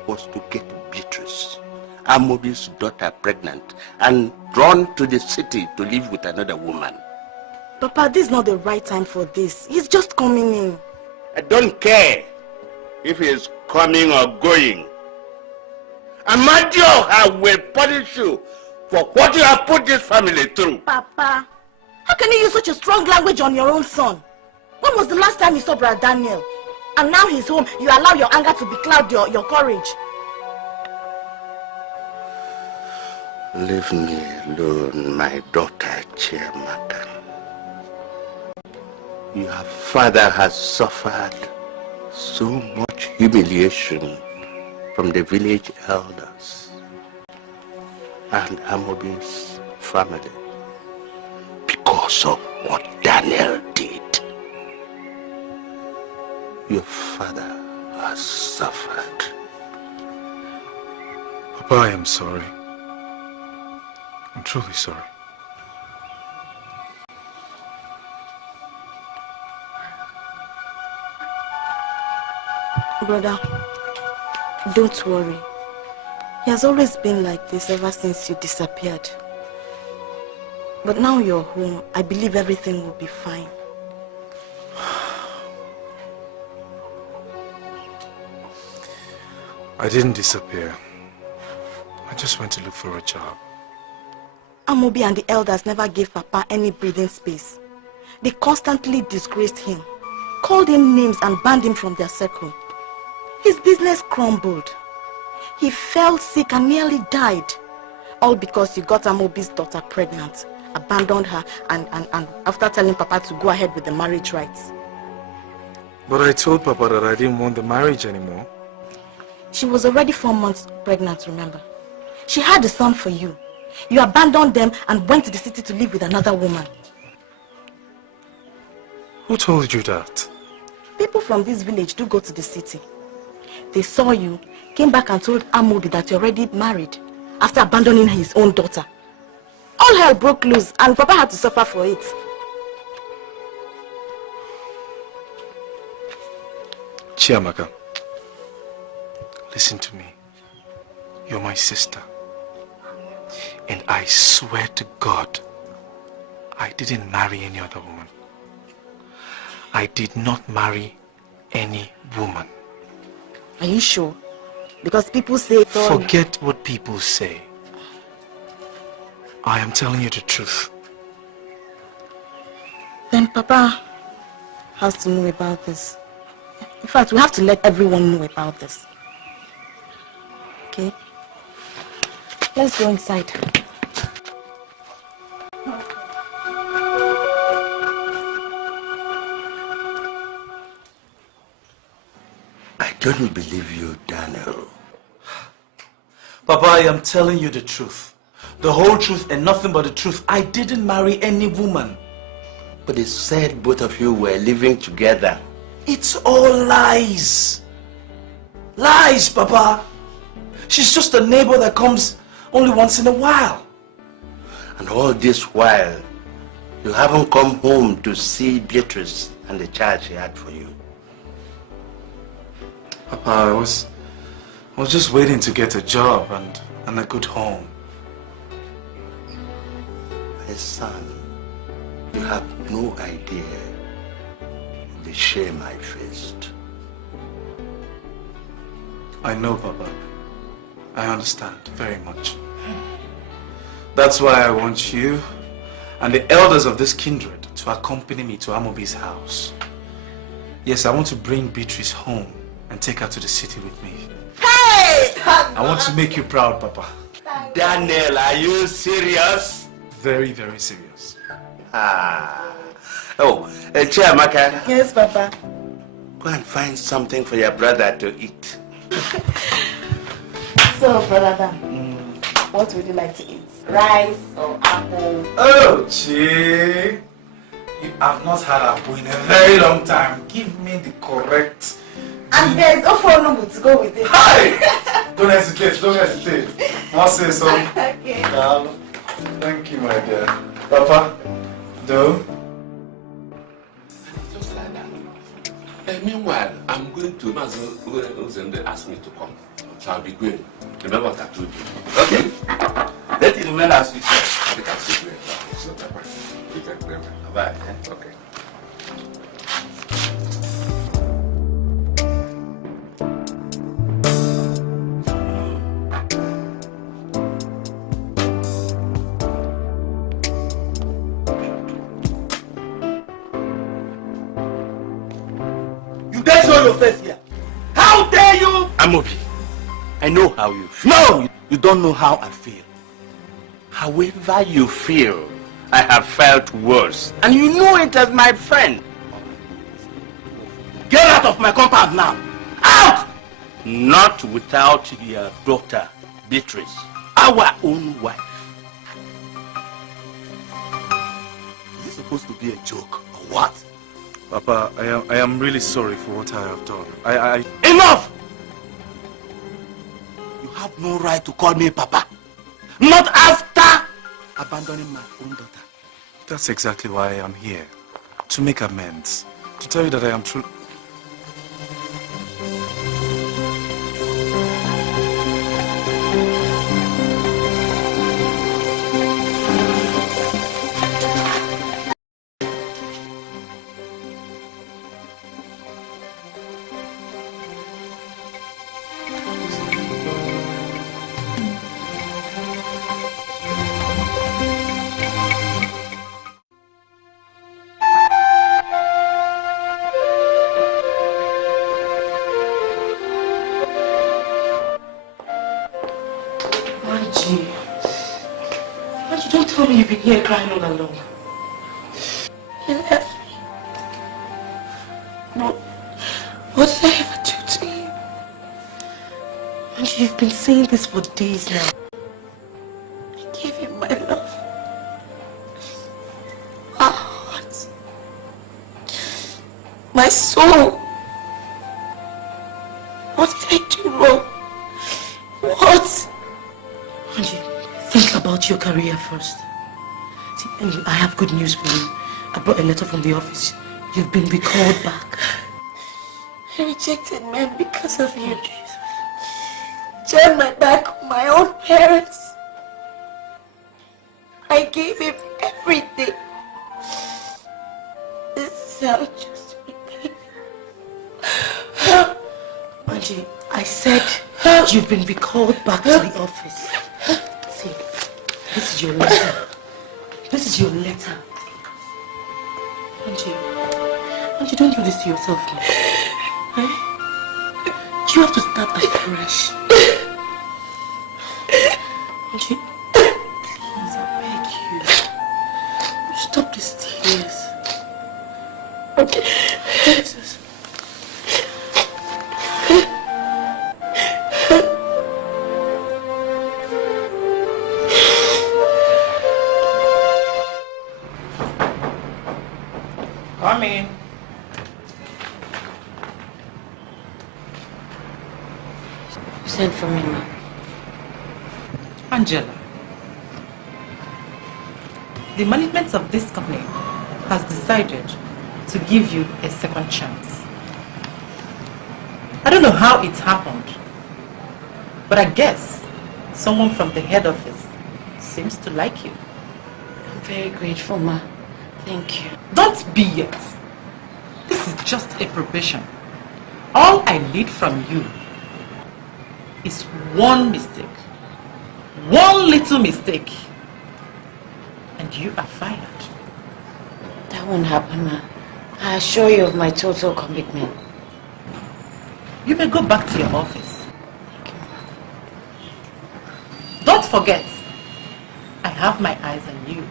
was to get Beatrice, Amobi's daughter, pregnant and run to the city to live with another woman. Papa, this is not the right time for this. He's just coming in. I don't care if he is coming or going. Amadio will punish you for what you have put this family through. Papa, how can you use such a strong language on your own son? When was the last time you saw Brother Daniel? And now he's home, you allow your anger to becloud your courage. Leave me alone, my daughter Chiamaka. Your father has suffered so much humiliation from the village elders and Amobi's family because of what Daniel did. Your father has suffered. Papa, I am sorry. I'm truly sorry. Brother, don't worry. He has always been like this ever since you disappeared. But now you're home, I believe everything will be fine. I didn't disappear. I just went to look for a job. Amobi and the elders never gave Papa any breathing space. They constantly disgraced him, called him names and banned him from their circle. His business crumbled. He fell sick and nearly died. All because you got Amobi's daughter pregnant, abandoned her, and after telling Papa to go ahead with the marriage rites. But I told Papa that I didn't want the marriage anymore. She was already 4 months pregnant, remember? She had a son for you. You abandoned them and went to the city to live with another woman. Who told you that? People from this village do go to the city. They saw you, came back and told Amobi that you're already married after abandoning his own daughter. All hell broke loose and Papa had to suffer for it. Chiamaka, listen to me. You're my sister. And I swear to God, I didn't marry any other woman. I did not marry any woman. Are you sure? Because people say... Forget what people say. I am telling you the truth. Then Papa has to know about this. In fact, we have to let everyone know about this. Okay? Let's go inside. I don't believe you, Daniel. Papa, I am telling you the truth. The whole truth and nothing but the truth. I didn't marry any woman. But it said both of you were living together. It's all lies. Lies, Papa. She's just a neighbor that comes only once in a while. And all this while, you haven't come home to see Beatrice and the child she had for you. Papa, I was just waiting to get a job and a good home. My son, you have no idea of the shame I faced. I know, Papa. I understand very much. That's why I want you and the elders of this kindred to accompany me to Amobi's house. Yes, I want to bring Beatrice home and take her to the city with me. Hey! I want to make you proud, Papa. Daniel, are you serious? very, very serious. Oh, Chiamaka. Yes, Papa. Go and find something for your brother to eat. So, brother, what would you like to eat? Rice or apple? Oh, gee. You have not had apple in a very long time. Give me the correct... And there's a phone to go with it. Hi! Don't hesitate, don't hesitate. I'll say so. Okay. Thank you, my dear. Papa, do? Just like that. Meanwhile, I'm going to Uzende ask me to come. So I'll be going. Remember what I told you. Okay. Let it remain as you said. I can see you. It's not that bad. Bye. Okay. You dare show your face here? How dare you? Amobi, I know how you feel. No, you don't know how I feel. However you feel, I have felt worse. And you know it as my friend. Get out of my compound now. Out! Not without your daughter, Beatrice, our own wife. Is this supposed to be a joke or what? Papa, I am really sorry for what I have done. Enough! You have no right to call me Papa. Not after abandoning my own daughter. That's exactly why I am here. To make amends. To tell you that I am true. Don't tell me you've been here crying all alone. You left me. No. What did I ever do to you? And you've been saying this for days now. I gave you my love. My heart. My soul. What did I do wrong? What? Angie, think about your career first. See, anyway, I have good news for you. I brought a letter from the office. You've been recalled back. I rejected men because of you. Turned my back on my own parents. I gave him everything. This is how it just became. Angie, I said you've been recalled back to the office. See, this is your letter. This is your letter. Angie, don't do this to yourself now. Eh? You have to start afresh. Angie, please, I beg you. Stop these tears. Jesus. Come in. You sent for me, ma. Angela, the management of this company has decided to give you a second chance. I don't know how it happened, but I guess someone from the head office seems to like you. I'm very grateful, ma. Thank you. Don't be yet. This is just a probation. All I need from you is one mistake. One little mistake. And you are fired. That won't happen, ma. I assure you of my total commitment. You may go back to your office. Thank you, ma. Don't forget, I have my eyes on you.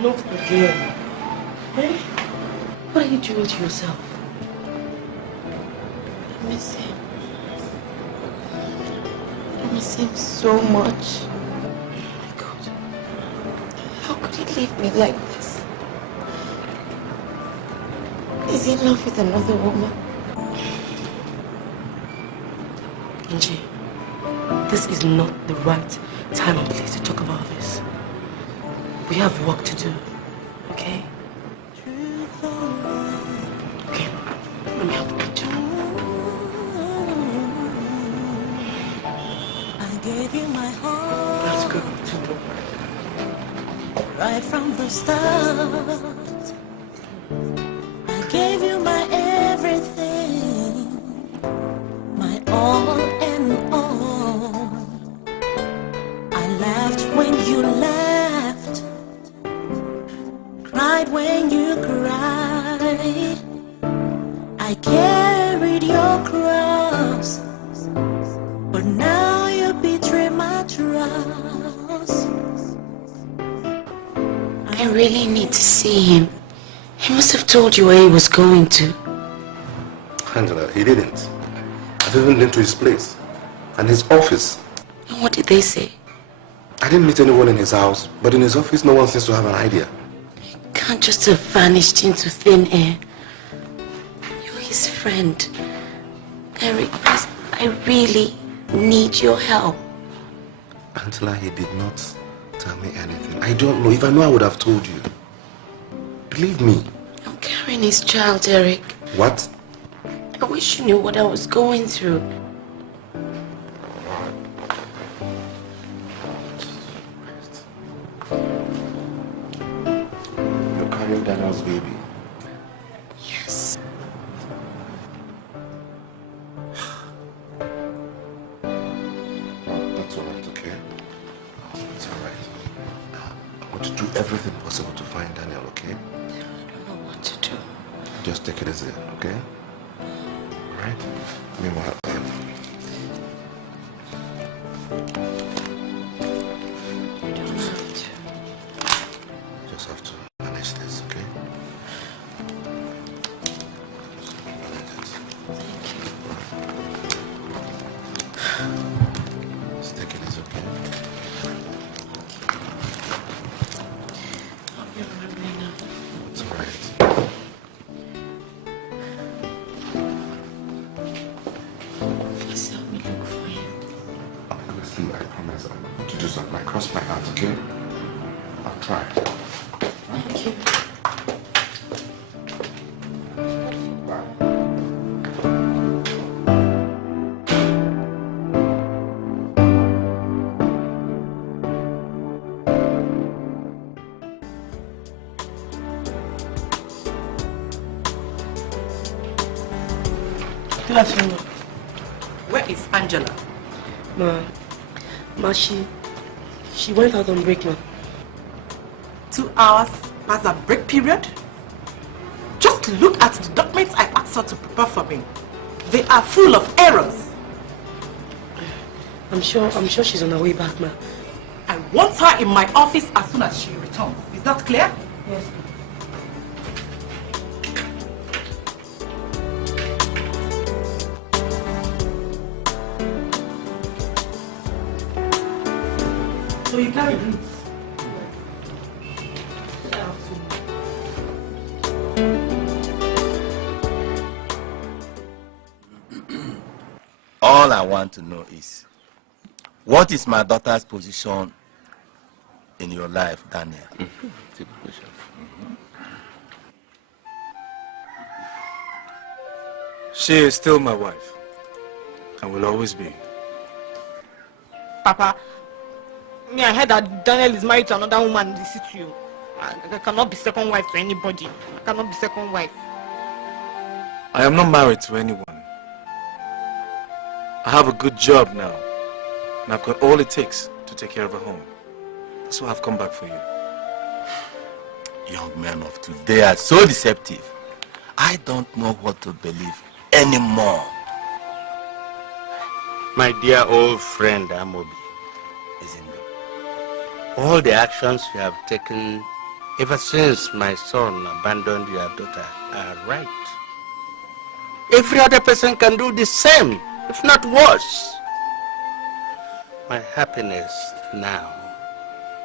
Not again. Eh? What are you doing to yourself? I miss him. I miss him so much. Oh my God. How could he leave me like this? Is he in love with another woman? Angie, this is not the right time and place to talk about this. We have work to do, okay? Okay, let me have a picture. I gave you my heart. Let's go. Right from the start. I gave you my everything, my all and all. I laughed when you laughed. Cried when you cried. I carried your cross, but now you betray my trust. I really need to see him. He must have told you where he was going to. Angela, he didn't. I've even been to his place and his office. And what did they say? I didn't meet anyone in his house, but in his office no one seems to have an idea. Can't just have vanished into thin air. You're his friend. Eric, please, I really need your help. Angela, he did not tell me anything. I don't know. If I know, I would have told you. Believe me. I'm carrying his child, Eric. What? I wish you knew what I was going through. Daniel's baby. Yes. That's alright, okay? It's alright. I want to do everything possible to find Daniel, okay? I don't know what to do. Just take it easy, okay? Alright? Meanwhile, you don't have to. Just have to manage this, okay? Just take it easy, okay? I'll be remembering now. It's alright. Please help me look for him. Honestly, I promise I'm going to do something. I cross my heart, okay? I'll try. Thank you. Good afternoon. Where is Angela? Ma, she went out on break, ma. 2 hours past a break period? Just look at the documents I asked her to prepare for me. They are full of errors. I'm sure she's on her way back, ma. I want her in my office as soon as she returns. Is that clear? Yes, ma. So you carry drinks? All I want to know is, what is my daughter's position in your life, Daniel? She is still my wife and will always be. Papa, me, I heard that Daniel is married to another woman in the city. I cannot be second wife to anybody. I cannot be second wife. I am not married to anyone. I have a good job now, and I've got all it takes to take care of a home. That's why I've come back for you. Young men of today are so deceptive. I don't know what to believe anymore. My dear old friend Amobi, all the actions you have taken ever since my son abandoned your daughter are right. Every other person can do the same, if not worse. My happiness now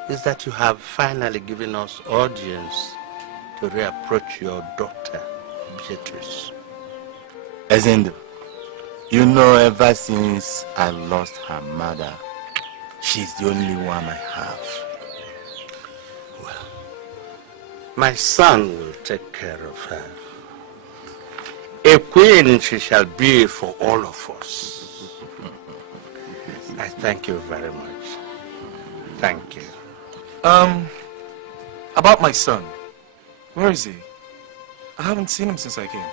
is that you have finally given us audience to reapproach your daughter, Beatrice. Ezendo, you know, ever since I lost her mother, she's the only one I have. Well, my son will take care of her. A queen she shall be for all of us. I thank you very much. Thank you. About my son. Where is he? I haven't seen him since I came.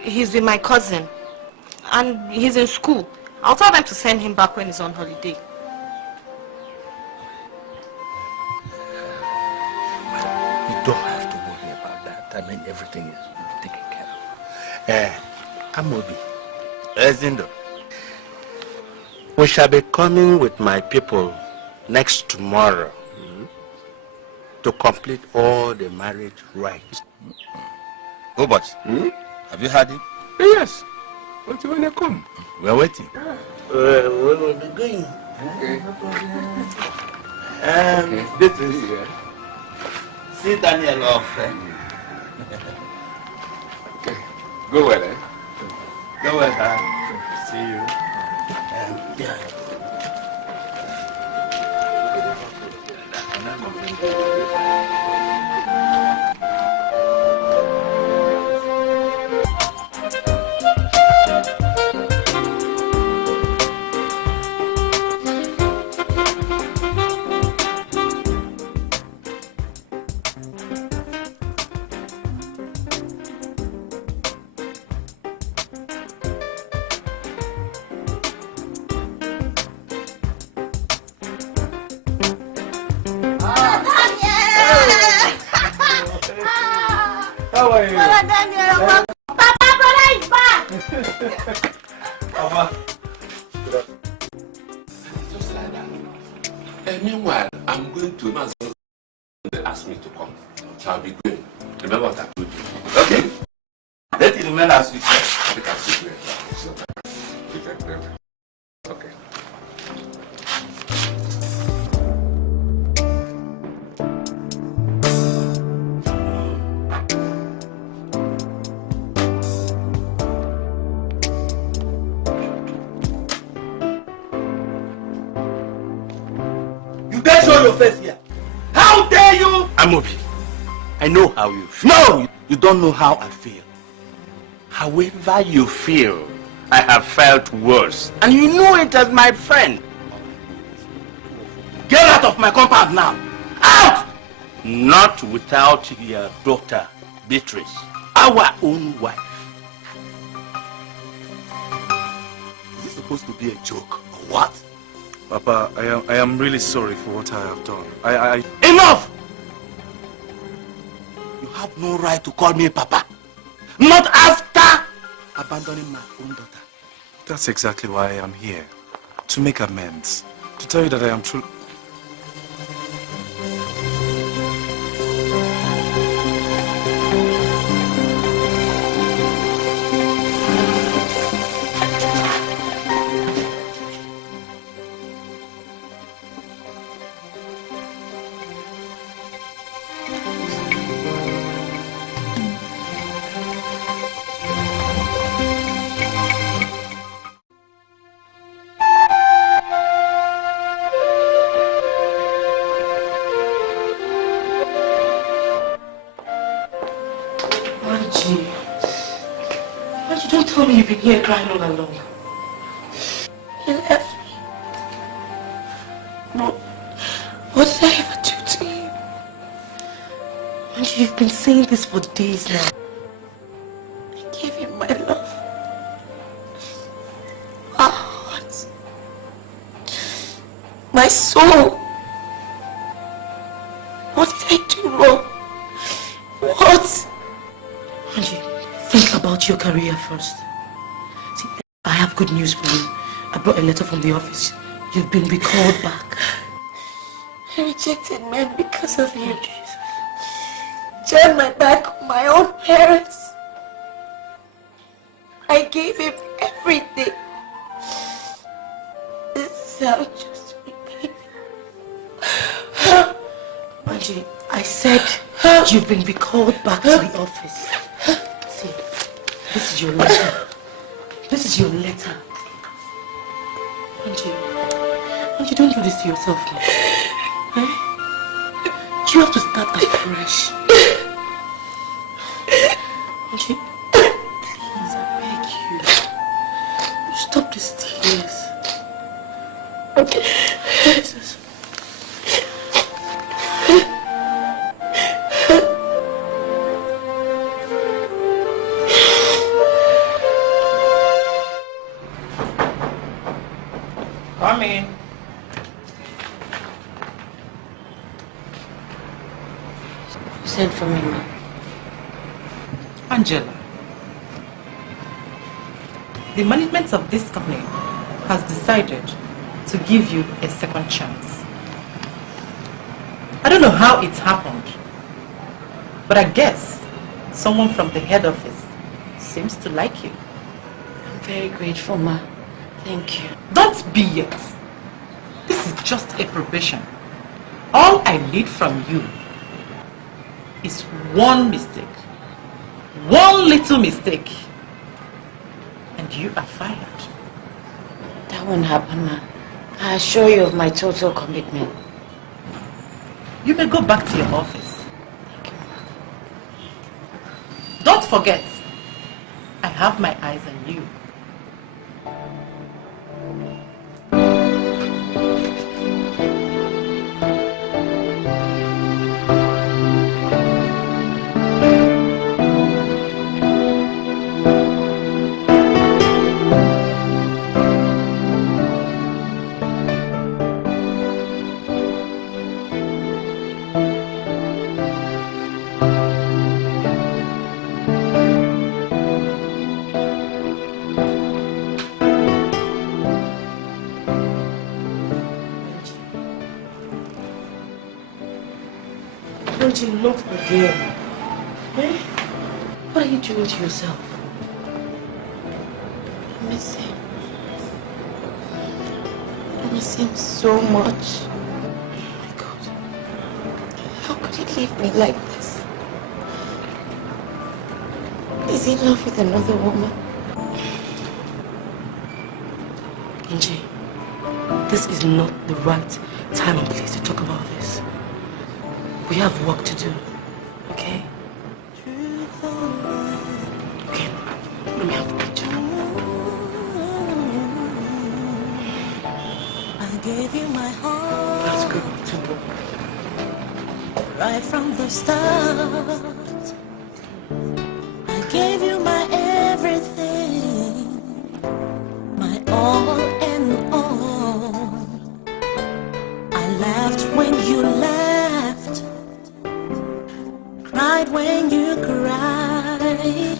He's with my cousin. And he's in school. I'll tell them to send him back when he's on holiday. You don't have to worry about that. I mean, everything is taken care of. Amobi. Ezendo. We shall be coming with my people next tomorrow to complete all the marriage rites. Oh, but have you heard it? Yes. What do you want to come? We are waiting. We will be going. Okay. Beatrice. See Daniel off. Okay. Go well, eh? Go well, huh? See you. Yeah. How are you? Brother Daniel, welcome. Papa, brother is back. Papa. Just like that. And meanwhile, I'm going to my husband. They asked me to come. So I'll be going. Remember what I told you? Okay. Let it remain as we said. Okay. You dare show your face here? How dare you? Amobi, I know how you feel. No, you don't know how I feel. However you feel, I have felt worse. And you know it as my friend. Get out of my compound now. Out! Not without your daughter, Beatrice, our own wife. Is this supposed to be a joke or what? Papa, I am really sorry for what I have done. Enough! You have no right to call me Papa. Not after abandoning my own daughter. That's exactly why I am here. To make amends. To tell you that I am true. Angie, don't tell me you've been here crying all along. He left me. No. What did I ever do to you? Angie, you've been saying this for days now. I gave him my love. My heart. My soul. What did I do wrong? What? Angie, think about your career first. See, I have good news for you. I brought a letter from the office. You've been recalled back. I rejected men because of you. Turned my back on my own parents. I gave him everything. This is how it used to be, baby. Angie, I said you've been recalled back to the office. See, this is your letter. This is your letter. Angie, don't do this to yourself now. Eh? You have to start afresh. Angie, please, I beg you. Stop these tears. Okay. Jesus. Come in. You sent for me, ma. Angela, the management of this company has decided to give you a second chance. I don't know how it happened, but I guess someone from the head office seems to like you. I'm very grateful, ma. Thank you. Don't be yet. This is just a probation. All I need from you is one mistake. One little mistake. And you are fired. That won't happen, ma. I assure you of my total commitment. You may go back to your office. Thank you. Don't forget, I have my eyes on you. Angie, not again. Eh? What are you doing to yourself? I miss him. I miss him so much. Oh my God. How could he leave me like this? Is he in love with another woman? Angie, this is not the right time and place to talk about this. We have work to do, okay? Okay, let me have a picture. I gave you my heart. That's good, simple. Right from the start, I gave you my everything, my all and all. I laughed when you laughed, cried when you cried.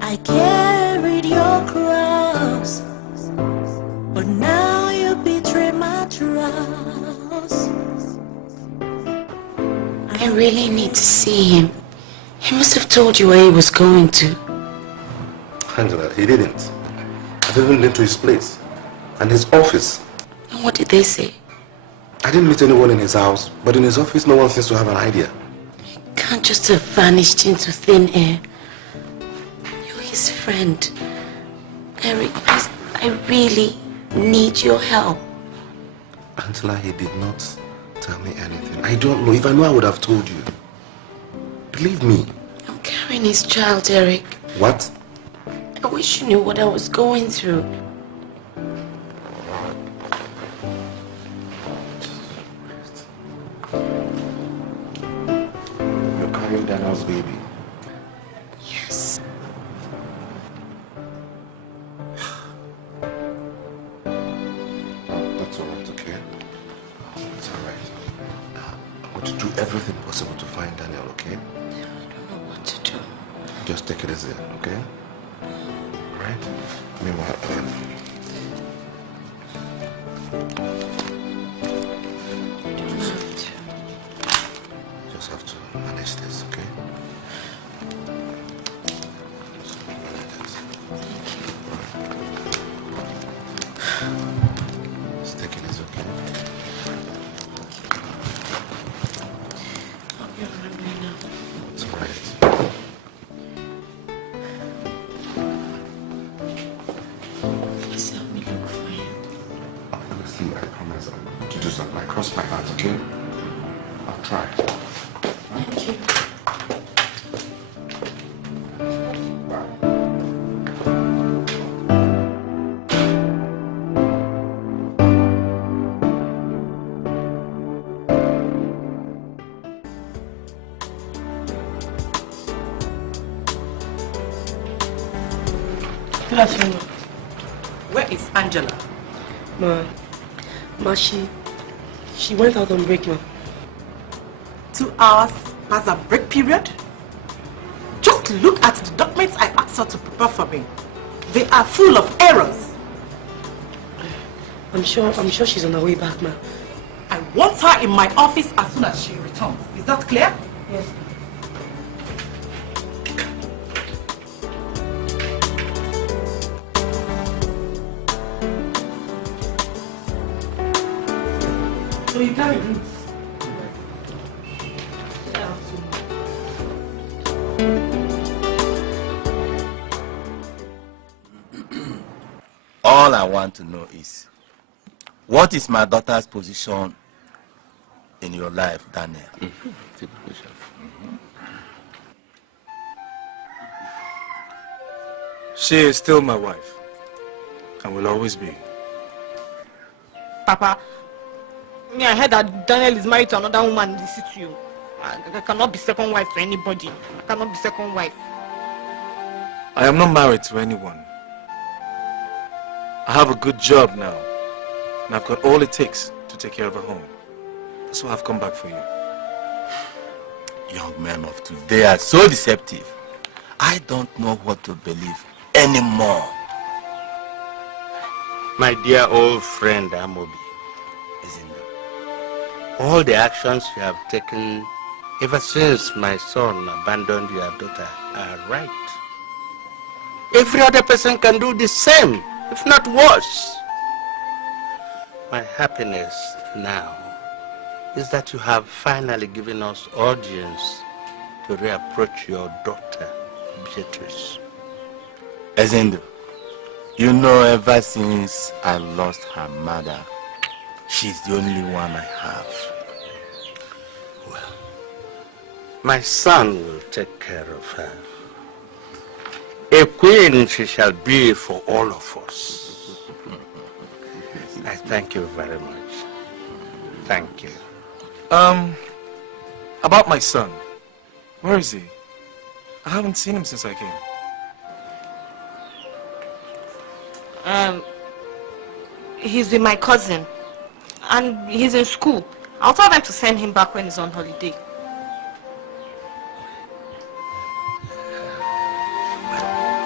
I carried your cross, but now you betray my trust. I really need to see him. He must have told you where he was going to. Angela, he didn't. I've even been to his place and his office. And what did they say? I didn't meet anyone in his house, but in his office no one seems to have an idea. He can't just have vanished into thin air. You're his friend. Eric, please, I really need your help. Angela, he did not tell me anything. I don't know. If I knew, I would have told you. Believe me. I'm carrying been his child, Eric. What? I wish you knew what I was going through. You're carrying Daniel's baby. Yes. That's alright, okay? It's alright. I'm going to do everything possible to find Daniel, okay? I don't know what to do. Just take it easy, okay? Alright? Meanwhile, just have to manage this, okay? Just take it easy, okay? I'll be alright right now. It's alright. Please help me look for him. Honestly, I promise I'm going to do something. I cross my heart, okay? I'll try. Thank you. Good afternoon. Where is Angela? Ma, she went out on break, ma. 2 hours past a break period? Just look at the documents I asked her to prepare for me. They are full of errors. I'm sure she's on her way back, ma. I want her in my office as soon as she returns. Is that clear? Yes. So you carry drinks? All I want to know is, what is my daughter's position in your life, Daniel? She is still my wife and will always be. Papa, me, I heard that Daniel is married to another woman in the city. I cannot be second wife to anybody. I cannot be second wife. I am not married to anyone. I have a good job now, and I've got all it takes to take care of a home. That's why I've come back for you. Young men of today are so deceptive. I don't know what to believe anymore. My dear old friend Amobi, all the actions you have taken ever since my son abandoned your daughter are right. Every other person can do the same, if not worse. My happiness now is that you have finally given us audience to reapproach your daughter, Beatrice. Ezendo, you know, ever since I lost her mother, she's the only one I have. Well, my son will take care of her. A queen she shall be for all of us. I thank you very much. Thank you. About my son. Where is he? I haven't seen him since I came. He's with my cousin. And he's in school. I'll tell them to send him back when he's on holiday.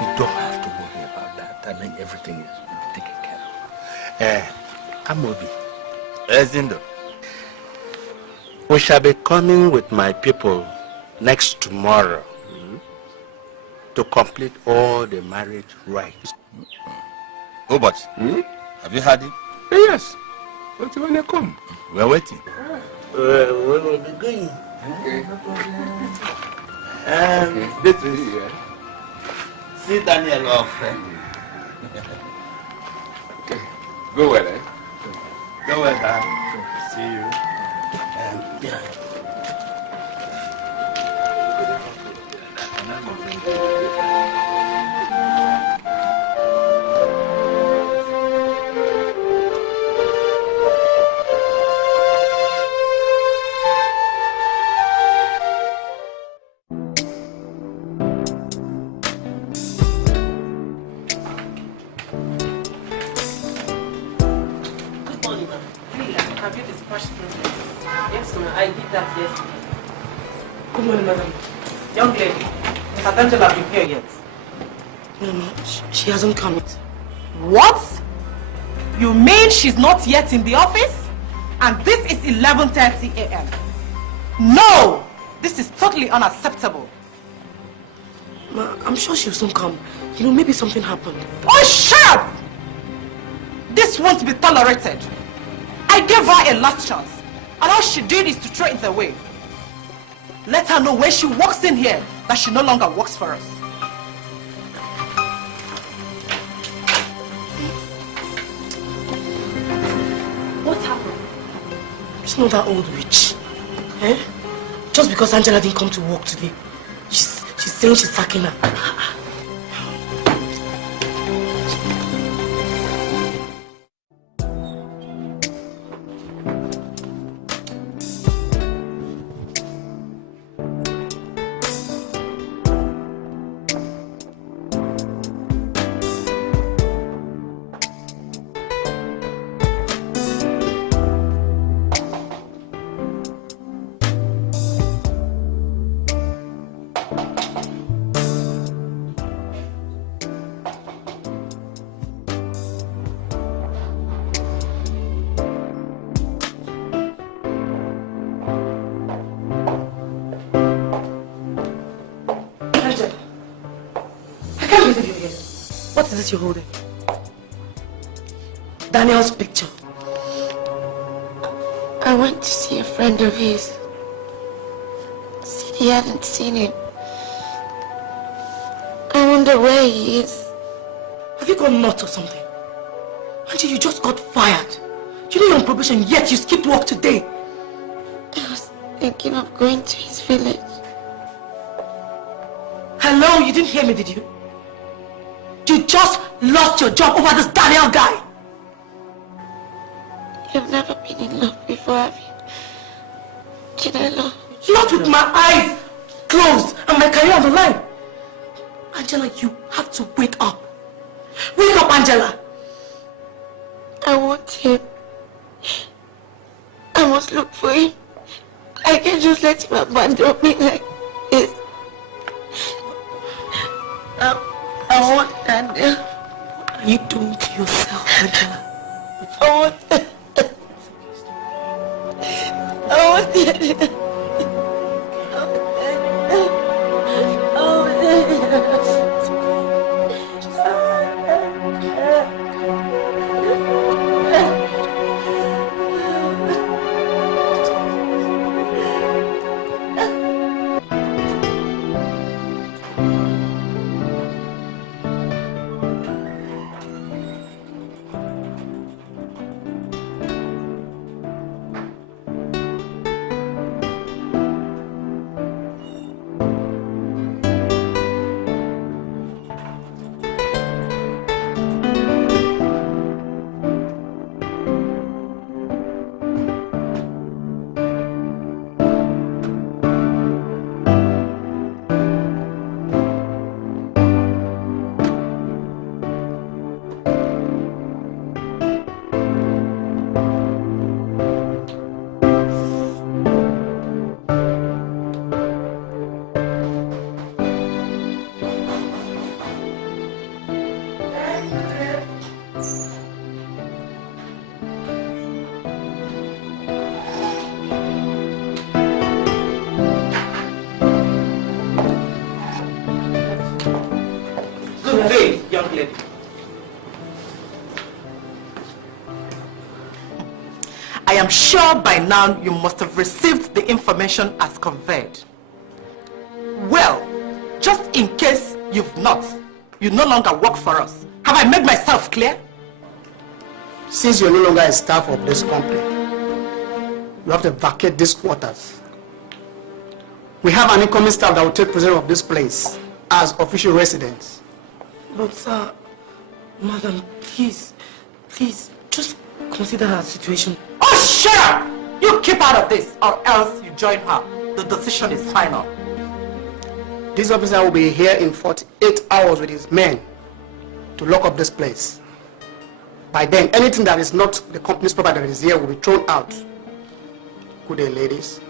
You don't have to worry about that. I mean, everything is taken care of. Amobi. Ezendo. We shall be coming with my people next tomorrow to complete all the marriage rites. Oh, but have you had it? Yes. But when you come? We're waiting. We will be going. Beatrice. See Daniel off. Okay. Go well, eh? Go well, Dad. See you. Yeah. Cash progress. Yes, ma'am. I did that yesterday. Good morning, madam. Young lady, has Angela been here yet? No, no, she hasn't come yet. What? You mean she's not yet in the office? And this is 11:30 a.m. No! This is totally unacceptable. Ma, I'm sure she'll soon come. You know, maybe something happened. Oh, shut up! This won't be tolerated. I gave her a last chance, and all she did is to throw it away. Let her know when she walks in here that she no longer works for us. What happened? She's not that old witch. Eh? Just because Angela didn't come to work today, she's saying she's sacking her. What is this you're holding? Daniel's picture. I went to see a friend of his. Said he hadn't seen him. I wonder where he is. Have you gone nuts or something? Auntie, you just got fired. You know you're on probation, yet you skipped work today. I was thinking of going to his village. Hello, you didn't hear me, did you? You just lost your job over this Daniel guy. You've never been in love before, have you? Chinelo? Not with my eyes closed and my career on the line. Angela, you have to wake up. Wake up, Angela. I want him. I must look for him. I can't just let him abandon me like this. I want Daniel. What are you doing to yourself, Angela? I want Daniel. Good day, young lady. I am sure by now you must have received the information as conveyed. Well, just in case you've not, you no longer work for us. Have I made myself clear? Since you're no longer a staff of this company, you have to vacate these quarters. We have an incoming staff that will take possession of this place as official residents. But sir, madam, please, just consider her situation. Oh, shut up! You keep out of this, or else you join her. The decision is final. This officer will be here in 48 hours with his men to lock up this place. By then, anything that is not the company's property that is here will be thrown out. Good day, ladies.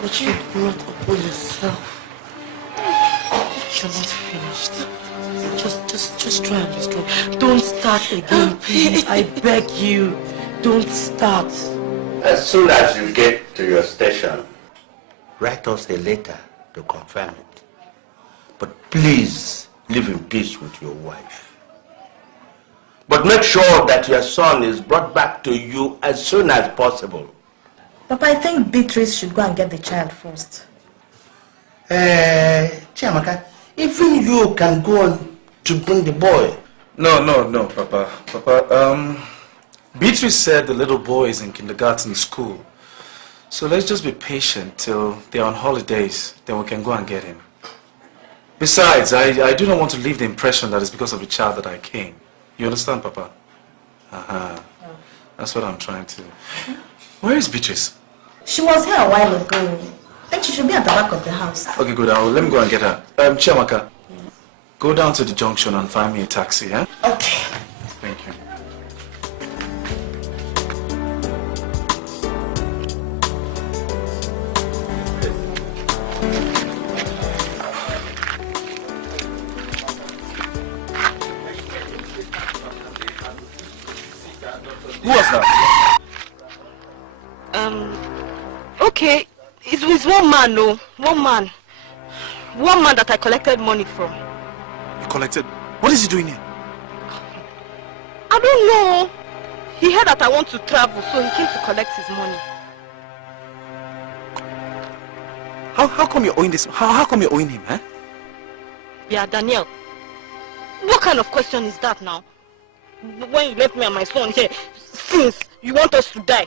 But you brought upon yourself. You're not finished. Just try and be strong. Don't start again, please. I beg you. Don't start. As soon as you get to your station, write us a letter to confirm it. But please live in peace with your wife. But make sure that your son is brought back to you as soon as possible. Papa, I think Beatrice should go and get the child first. Chiamaka, even you can go on to bring the boy. No, Papa. Papa, Beatrice said the little boy is in kindergarten school. So let's just be patient till they're on holidays. Then we can go and get him. Besides, I do not want to leave the impression that it's because of the child that I came. You understand, Papa? That's what I'm trying to... Where is Beatrice? She was here a while ago. I think she should be at the back of the house. Okay, good. Let me go and get her. Chiamaka, go down to the junction and find me a taxi, eh? Okay. Thank you. Who was that? Okay, it's one man, no. One man that I collected money from. You collected? What is he doing here? I don't know. He heard that I want to travel, so he came to collect his money. How come you're owing this? How come you're owing him, eh? Yeah, Daniel. What kind of question is that now? When you left me and my son here, since you want us to die.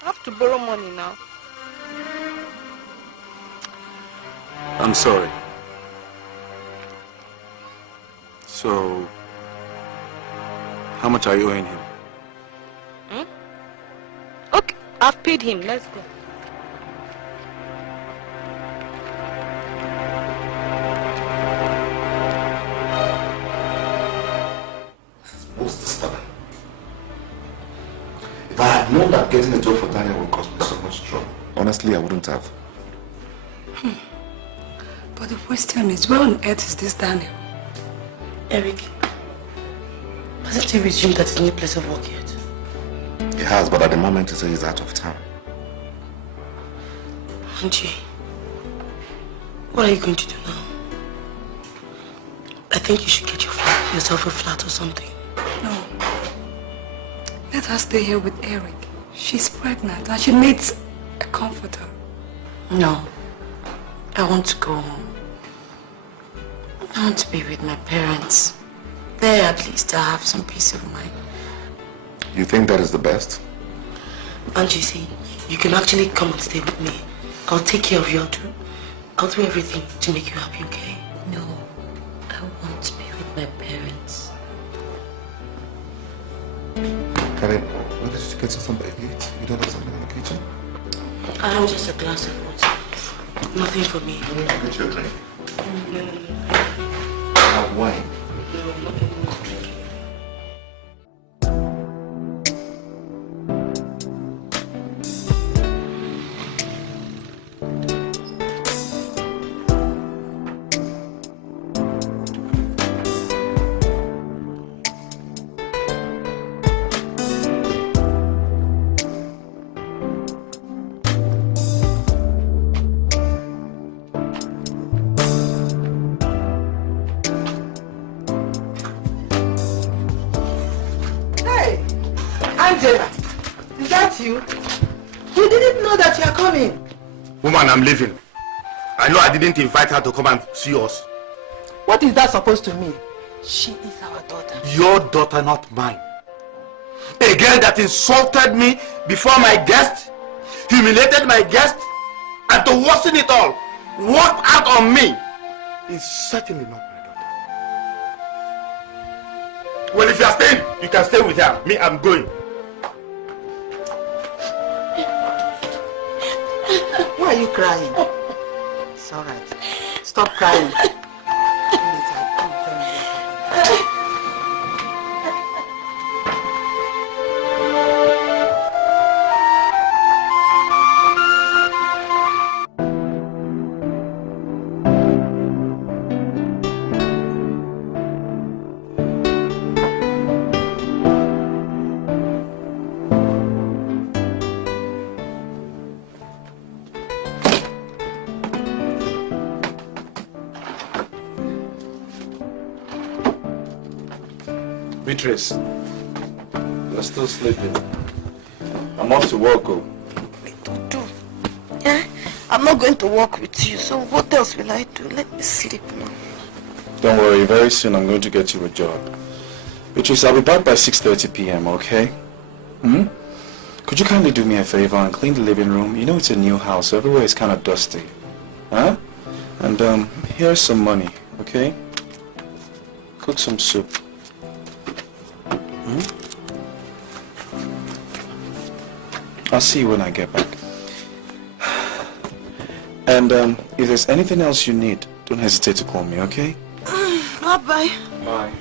I have to borrow money now. I'm sorry. So, how much are you owing him? Okay, I've paid him. Let's go. Most disturbing. If I had known that getting a job for Daniel would cause me so much trouble, honestly, I wouldn't have. But the question is, where on earth is this Daniel? Eric, hasn't he resumed at his new place of work yet? He has, but at the moment he says he's out of town. Angie, what are you going to do now? I think you should get yourself a flat or something. No. Let her stay here with Eric. She's pregnant and she needs a comforter. No. I want to go home. I want to be with my parents. There at least I have some peace of mind. You think that is the best? And you see, you can actually come and stay with me. I'll take care of you. I'll do everything to make you happy, okay? No. I want to be with my parents. Karen, why did you get something to eat? You don't have something in the kitchen? I have just a glass of water. Nothing for me. Get your drink. No. Have wine. No. Is that you? You didn't know that you are coming. Woman, I'm leaving. I know I didn't invite her to come and see us. What is that supposed to mean? She is our daughter. Your daughter, not mine. A girl that insulted me before my guest, humiliated my guest, and to worsen it all, walked out on me, is certainly not my daughter. Well, if you are staying, you can stay with her. Me, I'm going. Why are you crying. It's alright. Stop crying. Beatrice, you're still sleeping. I'm off to work, oh. Yeah? I'm not going to work with you, so what else will I do? Let me sleep now. Don't worry, very soon I'm going to get you a job. Beatrice, I'll be back by 6:30 p.m., okay? Could you kindly do me a favor and clean the living room? You know it's a new house, so everywhere is kind of dusty. Huh? And here's some money, okay? Cook some soup. I'll see you when I get back. And if there's anything else you need, don't hesitate to call me, okay? Bye-bye. Bye.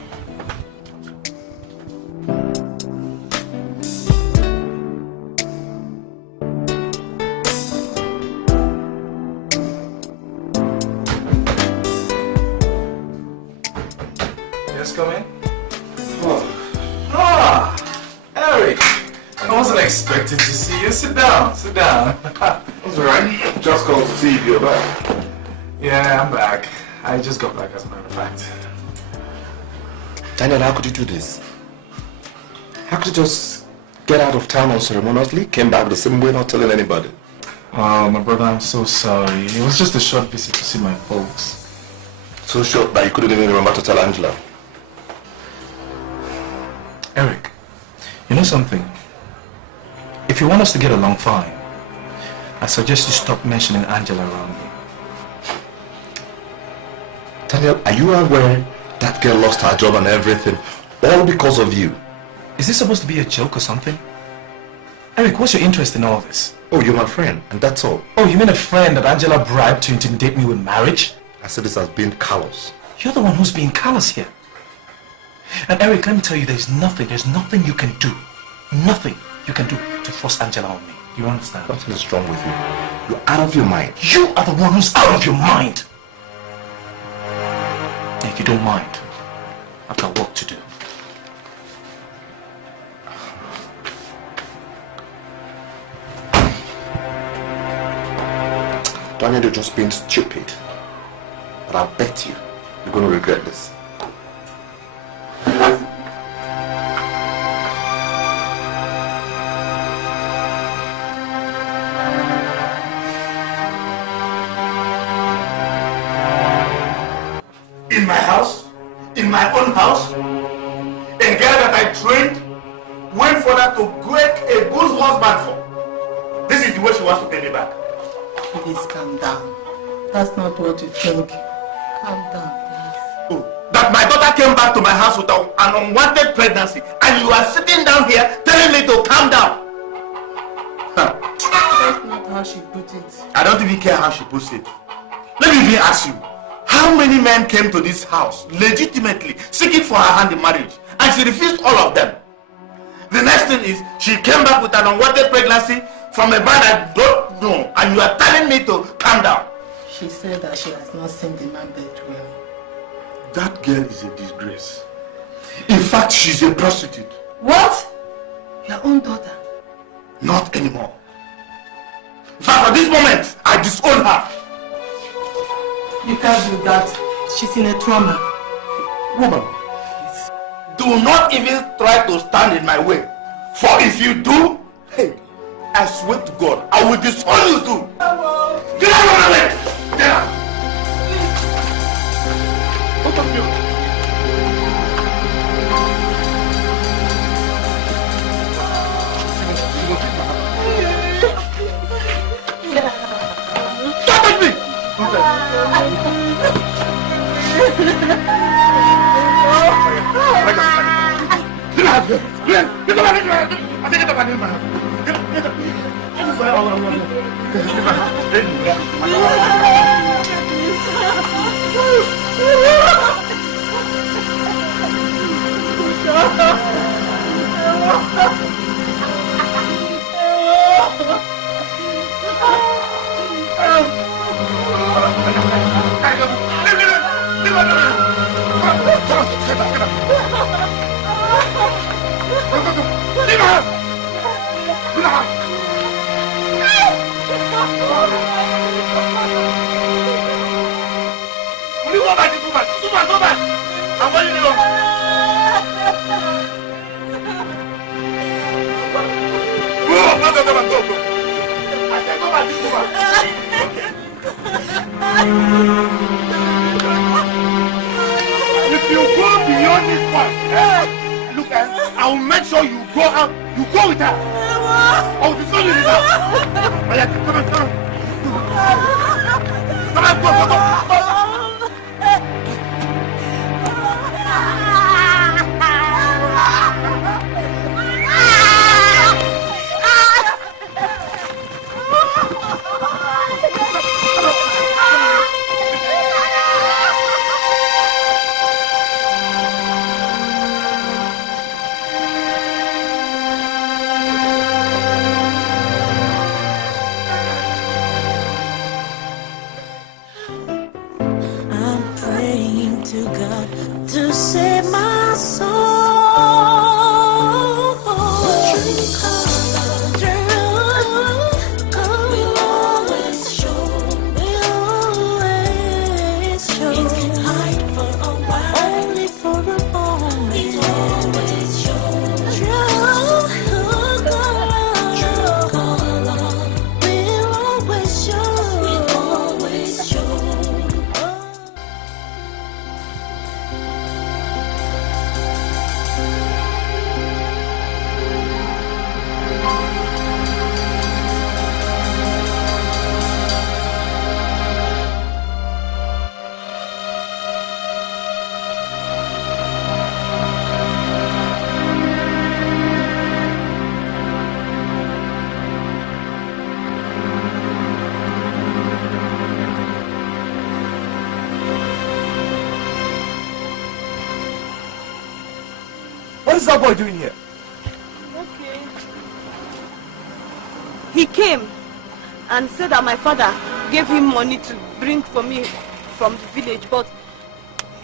Yes, come in. Eric! I wasn't expecting to see you. Sit down, sit down. That's alright. Just called to see if you're back. Yeah, I'm back. I just got back, as a matter of fact. Daniel, how could you do this? How could you just get out of town unceremoniously, came back the same way, not telling anybody? Oh, my brother, I'm so sorry. It was just a short visit to see my folks. So short that you couldn't even remember to tell Angela. Eric, you know something? If you want us to get along fine, I suggest you stop mentioning Angela around me. Daniel, are you aware that girl lost her job and everything, all because of you? Is this supposed to be a joke or something? Eric, what's your interest in all this? Oh, you're my friend, and that's all. Oh, you mean a friend that Angela bribed to intimidate me with marriage? I said this as being callous. You're the one who's being callous here. And Eric, let me tell you, there's nothing you can do. Nothing you can do to force Angela on me. Do you understand? Nothing is wrong with you. You're out of your mind. You are the one who's out of your mind. And if you don't mind, I've got work to do. Daniel, you're just being stupid. But I bet you're going to regret this. In my house, in my own house, a girl that I trained went for that to break a good husband for. This is the way she wants to pay me back. Please calm down. That's not what you think. Calm down, please. That my daughter came back to my house with an unwanted pregnancy, and you are sitting down here telling me to calm down. That's not how she put it. I don't even care how she puts it. Let me even ask you, how many men came to this house legitimately seeking for her hand in marriage, and she refused all of them? The next thing is, she came back with an unwanted pregnancy from a man I don't know, and you are telling me to calm down. She said that she has not seen the man bed well. That girl is a disgrace. In fact, she's a prostitute. What? Your own daughter? Not anymore. In fact, at this moment, I disown her. You can't do that. She's in a trauma. Woman, do not even try to stand in my way. For if you do, hey, I swear to God, I will disown you too. Get out of my way! Get out! Both of you. Don't touch me! Get up! If you go beyond this point, look, I will make sure you go out. You go with her. Oh, the sun is out. Come on, go. To save my soul. We'll always show. It can hide for a while, only for a moment. It always shows. True color. We'll always show. What is that boy doing here? Okay. He came and said that my father gave him money to bring for me from the village, but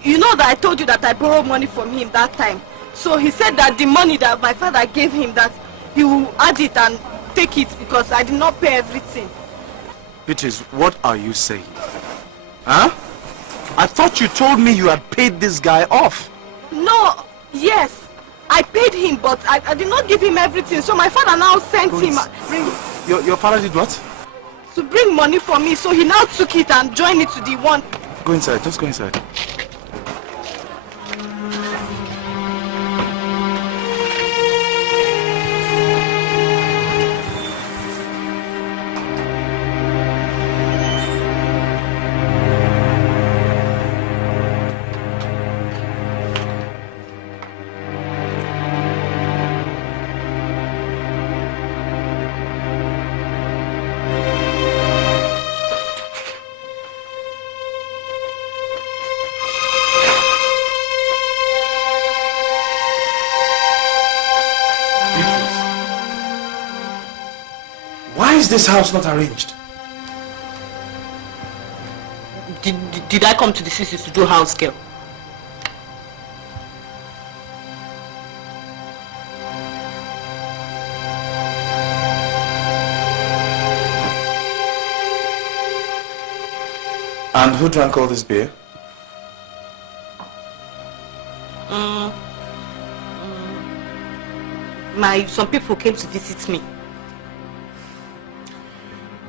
you know that I told you that I borrowed money from him that time. So he said that the money that my father gave him, that he will add it and take it because I did not pay everything. Beatrice, what are you saying? Huh? I thought you told me you had paid this guy off. No, yes. I paid him, but I did not give him everything. So my father now sent him... Your father did what? To bring money for me. So he now took it and joined it to the one... Go inside, just go inside. Why is this house not arranged? Did I come to the sisters to do house girl? And who drank all this beer? Some people came to visit me.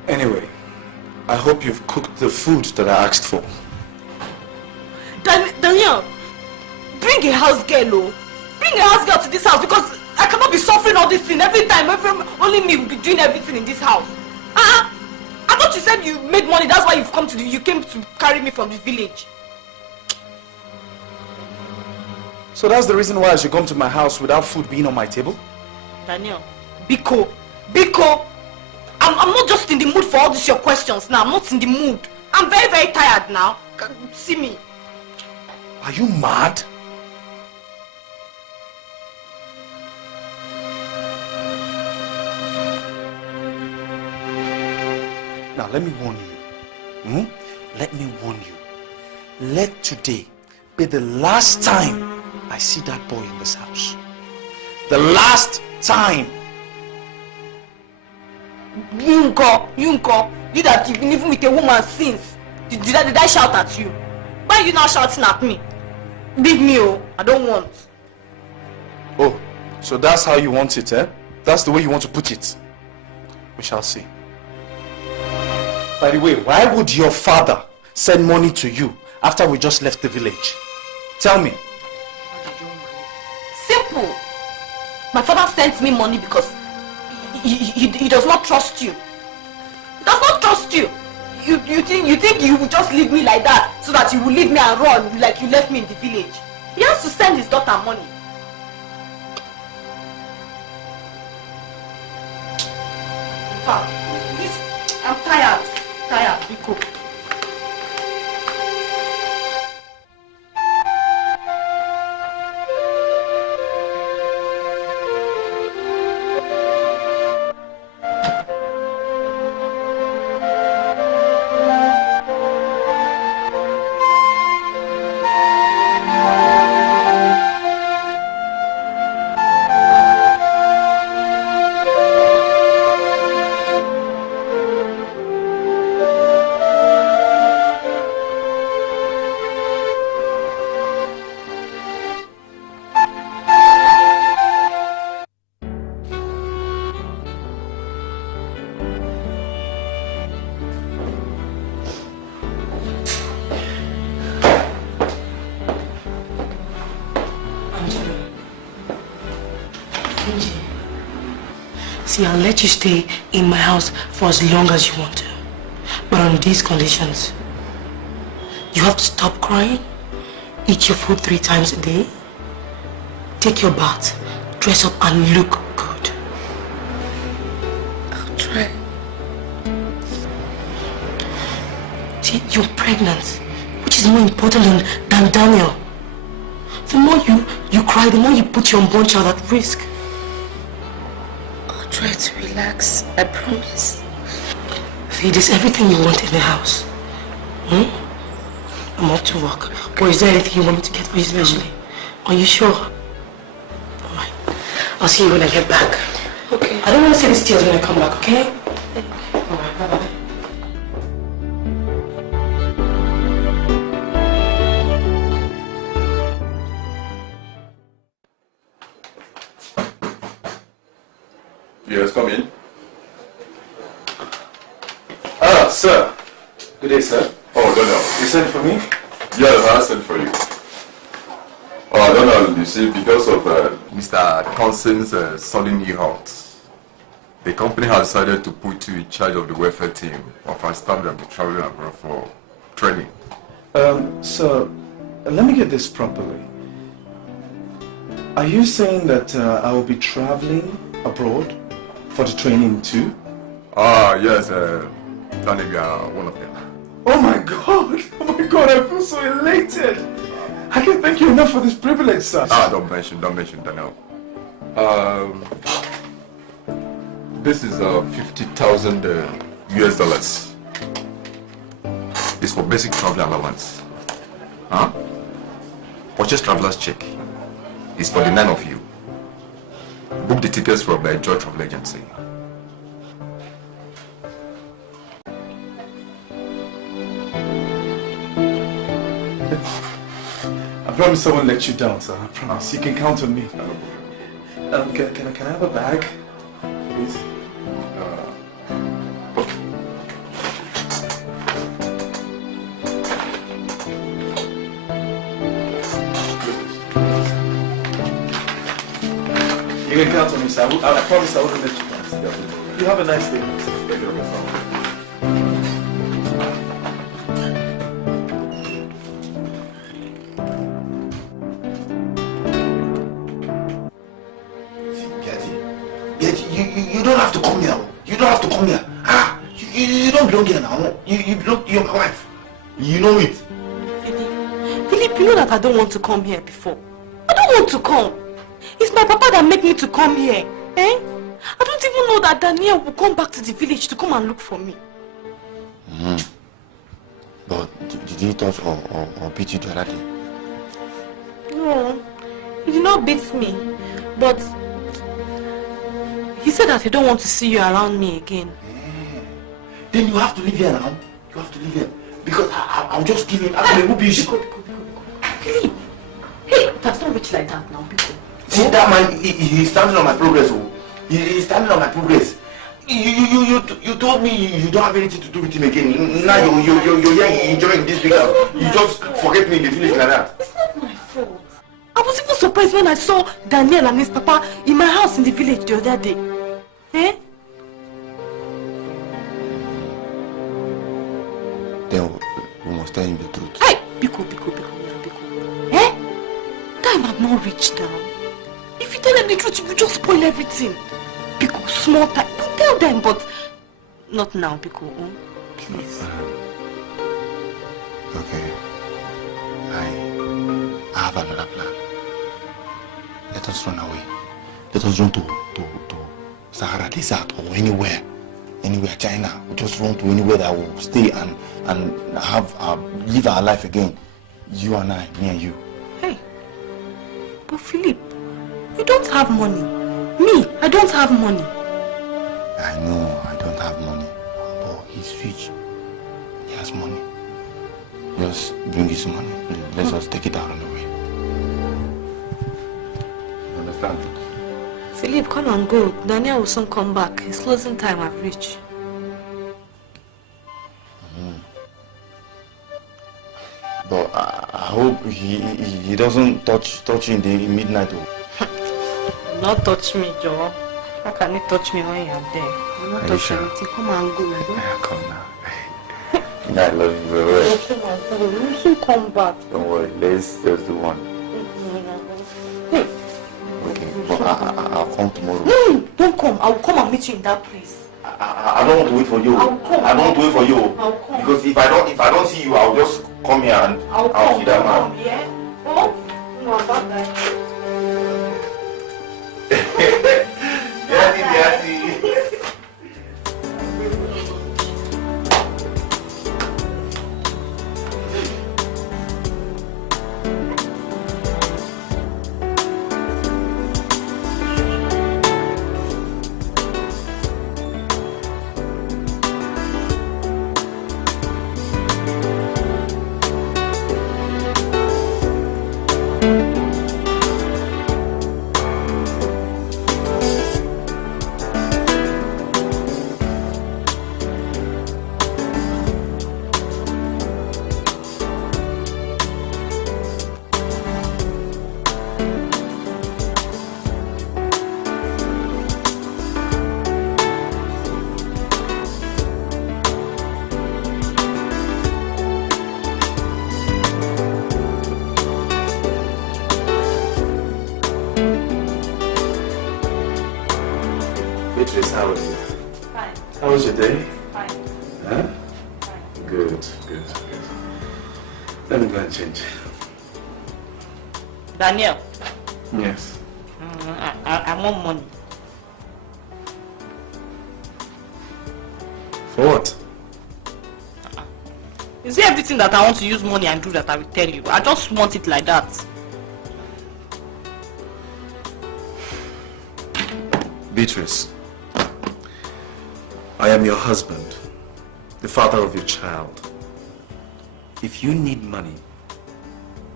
Anyway, I hope you've cooked the food that I asked for. Daniel, bring a house girl, oh. Bring a house girl to this house because I cannot be suffering all this thing every time. Only me will be doing everything in this house. I thought you said you made money, that's why you came to carry me from the village. So that's the reason why I should come to my house without food being on my table? Daniel, Biko, I'm I'm not just in the mood for all these your questions now. I'm not in the mood. I'm very, very tired now. See me. Are you mad? Now let me warn you. Let me warn you. Let today be the last time I see that boy in this house. The last time. You that you've been living with a woman since. Did I shout at you? Why are you now shouting at me? Leave me, oh. I don't want. Oh, so that's how you want it, eh? That's the way you want to put it. We shall see. By the way, why would your father send money to you after we just left the village? Tell me. Simple. My father sent me money because he does not trust you. He does not trust you. You think you will just leave me like that so that you will leave me and run like you left me in the village? He has to send his daughter money. In fact, I'm tired. Biko. See, I'll let you stay in my house for as long as you want to. But on these conditions, you have to stop crying, eat your food 3 times a day, take your bath, dress up and look good. I'll try. See, you're pregnant, which is more important than Daniel. The more you cry, the more you put your unborn child at risk. I'll try to relax, I promise. See, there's everything you want in the house. I'm off to work. Or is there anything you want me to get for you especially? Are you sure? Alright. I'll see you when I get back. Okay. I don't want to see these tears when I come back, okay? Alright, bye-bye. Yes, come in. Ah, sir. Good day, sir. Oh, Donald. You sent for me? Yes, I sent for you. Oh, Donald, you see, because of Mr. Thompson's sudden new health, the company has decided to put you in charge of the welfare team of our staff that will be traveling abroad for training. Sir, let me get this properly. Are you saying that I will be traveling abroad for the training too? Ah, yes, Daniel, you are one of them. Oh my God, I feel so elated. I can't thank you enough for this privilege, sir. Ah, don't mention Daniel. This is 50,000 US dollars. It's for basic travel allowance. Huh? Purchase traveler's check. It's for the 9 of you. Book the tickets from the Joy Travel Agency. I promise I won't let you down, sir. I promise. You can count on me. Can I have a bag, please? You can count on me, sir. I promise I won't let you down. You have a nice day. Thank you. You don't have to come here. You don't have to come here. don't belong here now. You belong, you're my wife. You know it. Philip, you know that I don't want to come here before. I don't want to come. It's my papa that made me to come here. Eh? I don't even know that Daniel will come back to the village to come and look for me. But did he touch or beat you the other day? No, he did not beat me. But he said that he don't want to see you around me again. Then you have to leave here now. You have to leave here. Because I'll just give him a whooping. Philip! Hey, that's not rich like that now, people. See, that man, he's standing on my progress. Oh. He's standing on my progress. You told me you don't have anything to do with him again. Now you're here enjoying this big house. You just forget me in the village like that. It's not my fault. I was even surprised when I saw Daniel and his papa in my house in the village the other day. Eh? Then we must tell him the truth. Hey! Biko. Eh? Time have not reached now. If you tell them the truth, you will just spoil everything. Biko, small time. Don't tell them, but not now, Biko. Please. Okay. I have another plan. Let us run away. Let us run to Sahara Desert or anywhere, China. We just run to anywhere that will stay and live our life again. You and I, me and you. Hey, but Philip, you don't have money. Me, I don't have money. I know I don't have money, but he's rich. He has money. Just bring his money. Let's just take it out on the way. You understand? Philip, come and go. Daniel will soon come back. His closing time have reached. But I hope he doesn't touch you in the midnight. Not touch me, Joe. How can he touch me when you're there? I'm not touching anything. Come and go. Yeah, come now. I love you very well. Come and go. You should come back. Don't worry, let's just do one. Okay, but I'll come tomorrow. No, don't come. I will come and meet you in that place. I don't want to wait for you. I will come. I don't want to wait for you. I will come. Because if I don't see you, I'll just come here and I'll see that man. Yeah? Oh? No, about that. Daddy. Beatrice, how are you? Fine. How was your day? Fine. Huh? Good. Let me go and change. Daniel. Yes. I want money. For what? Is there everything that I want to use money and do that I will tell you? I just want it like that. Beatrice, I am your husband, the father of your child. If you need money,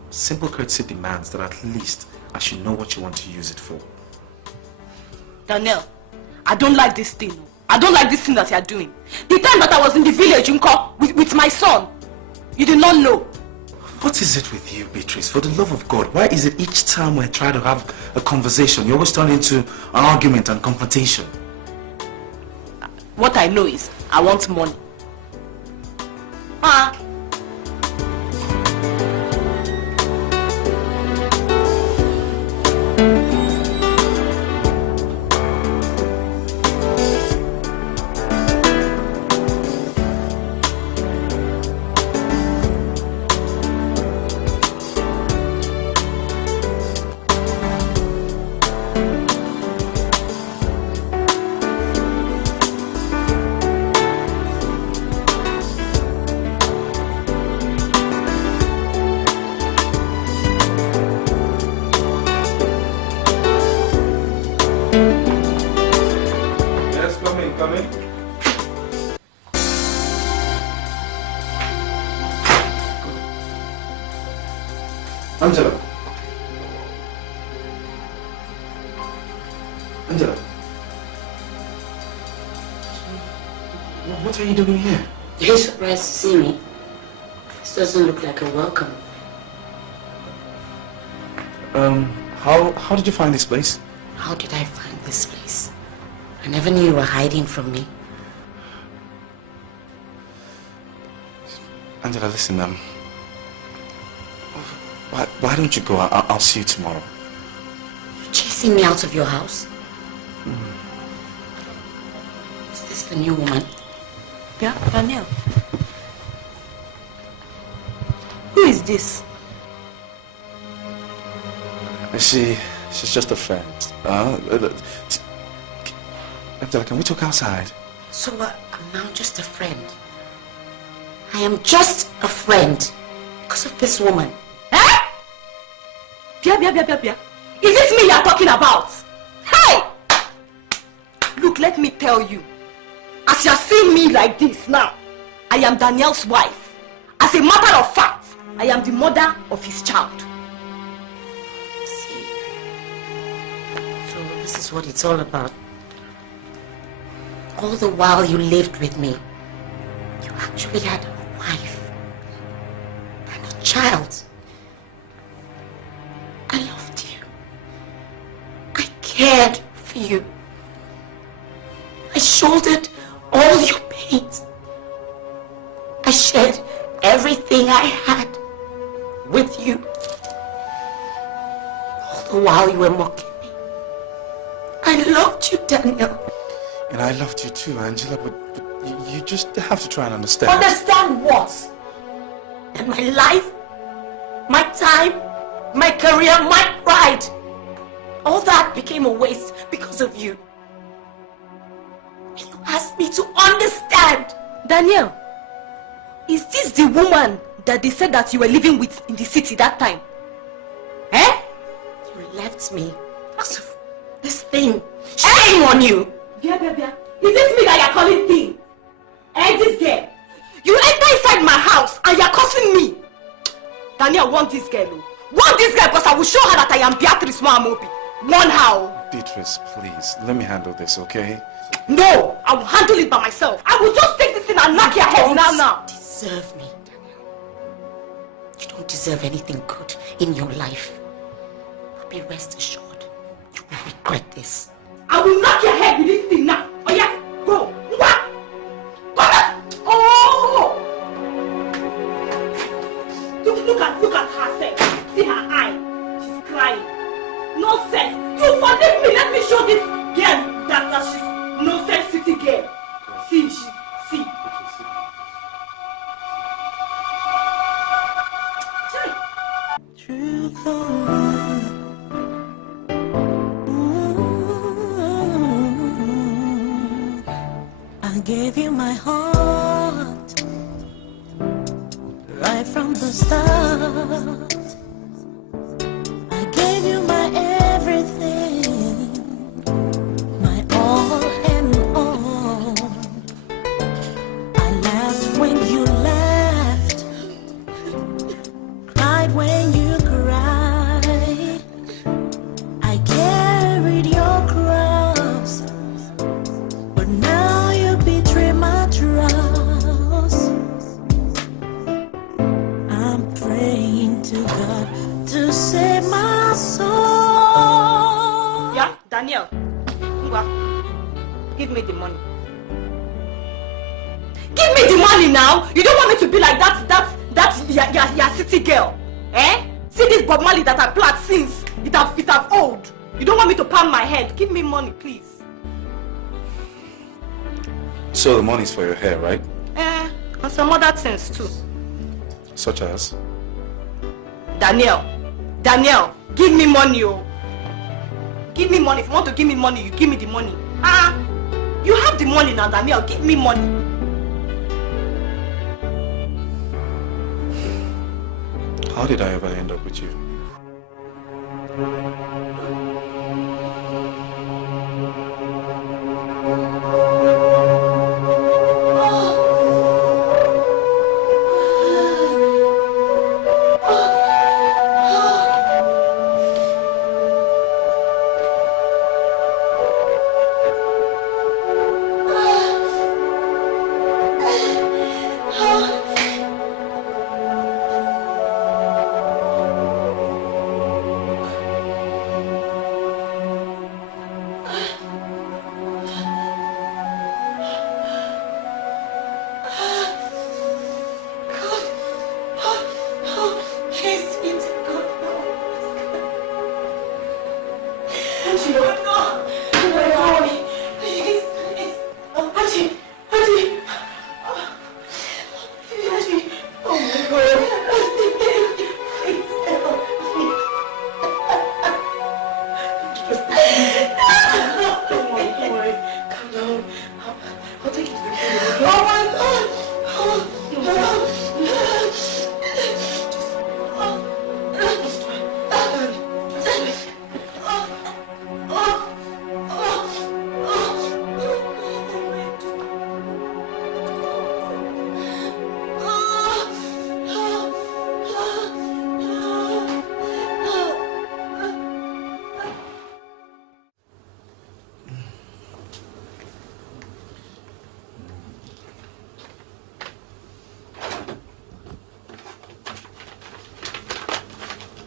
simple courtesy demands that at least I should know what you want to use it for. Daniel, I don't like this thing. I don't like this thing that you are doing. The time that I was in the village, with my son, you did not know. What is it with you, Beatrice? For the love of God, why is it each time we try to have a conversation, you always turn into an argument and confrontation? What I know is, I want money. Angela. Angela. What are you doing here? Are you surprised to see me? This doesn't look like a welcome. How did you find this place? How did I find this place? I never knew you were hiding from me. Angela, listen, why don't you go? I'll see you tomorrow. You're chasing me out of your house? Is this the new woman? Yeah, Daniel. Who is this? She's just a friend. Angela, can we talk outside? So I'm now just a friend. I am just a friend because of this woman. Eh? Bia. Is it me you're talking about? Hey! Look, let me tell you. As you're seeing me like this now, I am Daniel's wife. As a matter of fact, I am the mother of his child. See? So this is what it's all about. All the while you lived with me, you actually had a wife and a child. I loved you. I cared for you. I shouldered all your pains. I shared everything I had with you. All the while you were mocking me. I loved you, Daniel. And I loved you too, Angela, but you just have to try and understand. Understand what? That my life, my time, my career, my pride, all that became a waste because of you. And you asked me to understand. Daniel, is this the woman that they said that you were living with in the city that time? Eh? You left me because of this thing. Shame on you! Bia. Is this me that you're calling thing? Eh, this girl? You enter inside my house and you're cursing me. Daniel, want this girl, oh. Want this girl because I will show her that I am Beatrice Moamobi. Want her. Beatrice, please, let me handle this, okay? No, I will handle it by myself. I will just take this thing and knock your head now. Deserve me, Daniel. You don't deserve anything good in your life. But be rest assured, you will regret this. I will knock your head with this thing now. Oh yeah, go. What? Oh! Look at herself. See her eye. She's crying. Nonsense. You forgive me. Let me show this girl that she's nonsense city girl. See. Through the I gave you my heart right from the start. I gave you my everything, my all and all. I laughed when you laughed, cried when you cried. I carried your cross, but now you betray my trust. I'm praying to God to save my soul. Yeah, Daniel. Give me the money. Give me the money now. You don't want me to be like that city girl. Eh? See this Bob Marley that I planted since it have old. You don't want me to pound my head. Give me money, please. So the money's for your hair, right? And some other things too. Such as? Daniel, give me money, oh. Give me money. If you want to give me money, you give me the money. You have the money now, Daniel. Give me money. How did I ever end up with you?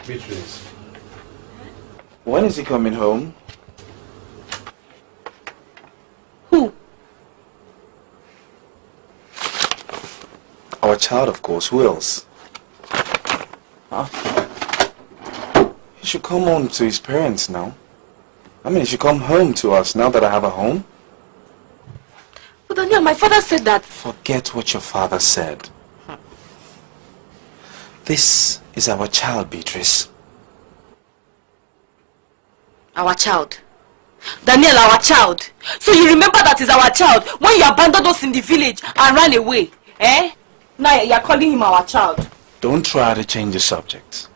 Beatrice. When is he coming home? Who? Our child, of course. Who else? Huh? He should come home to his parents now. I mean, he should come home to us now that I have a home. But Daniel, my father said that. Forget what your father said. This is our child, Beatrice. Our child. Daniel, our child. So you remember that is our child when you abandoned us in the village and ran away, eh? Now you're calling him our child. Don't try to change the subject.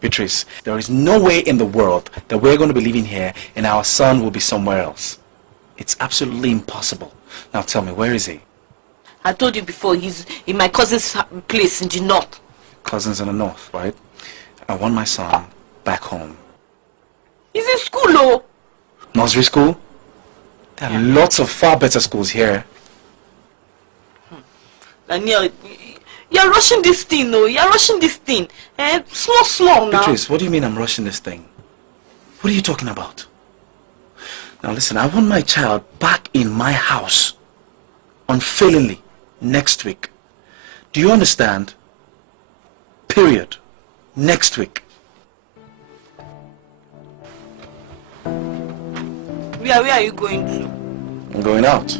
Beatrice, there is no way in the world that we're going to be living here and our son will be somewhere else. It's absolutely impossible. Now tell me, where is he? I told you before, he's in my cousin's place in the north. Cousins in the north, right? I want my son back home. He's in school, oh. Nursery school? There are lots of far better schools here. Daniel, you're rushing this thing, no? You're rushing this thing. Small now. Beatrice, what do you mean I'm rushing this thing? What are you talking about? Now listen, I want my child back in my house unfailingly next week. Do you understand? Period. Next week. Where are you going to? I'm going out.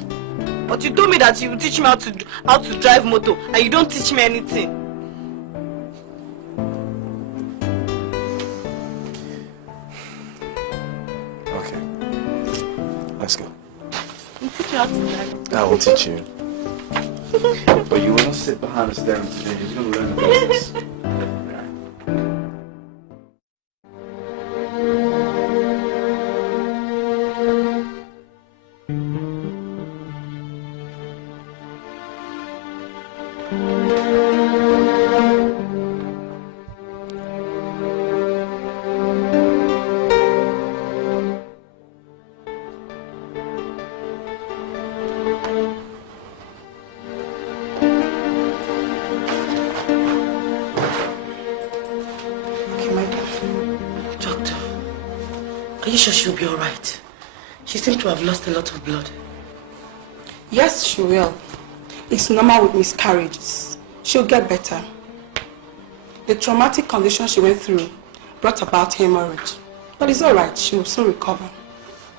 But you told me that you would teach me how to drive motor, and you don't teach me anything. Okay. Let's go. I'll teach you how to drive. I will teach you. But you will not sit behind the steering today. You're going to learn the basics. Are you sure she'll be alright? She seems to have lost a lot of blood. Yes, she will. It's normal with miscarriages. She'll get better. The traumatic condition she went through brought about hemorrhage. But it's alright, she will soon recover.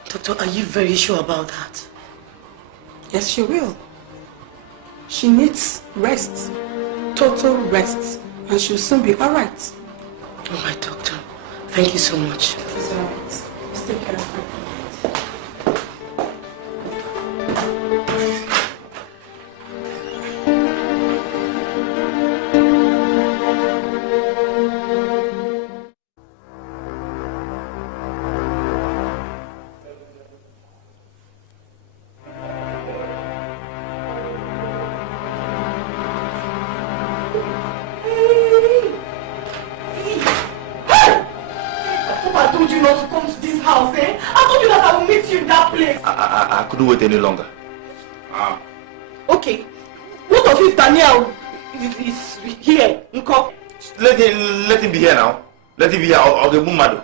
Doctor, are you very sure about that? Yes, she will. She needs rest. Total rest. And she'll soon be alright. Alright, doctor. Thank you so much. It's alright. Just take care of her. I couldn't wait any longer. Okay. What of if Daniel is here? Nko? Let him be here now. Let him be here. I'll get mad.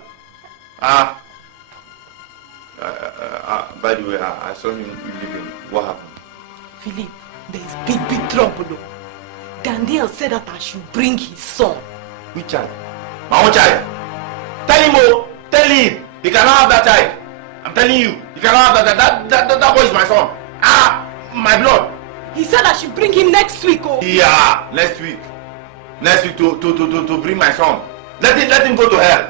By the way, I saw him leaving. What happened? Philip, there is big trouble. Daniel said that I should bring his son. Which child? My own child. Tell him, oh. Tell him. He cannot have that child. I'm telling you, he cannot have that boy is my son. My blood. He said I should bring him next week, oh. Yeah, next week. Next week to bring my son. Let him go to hell.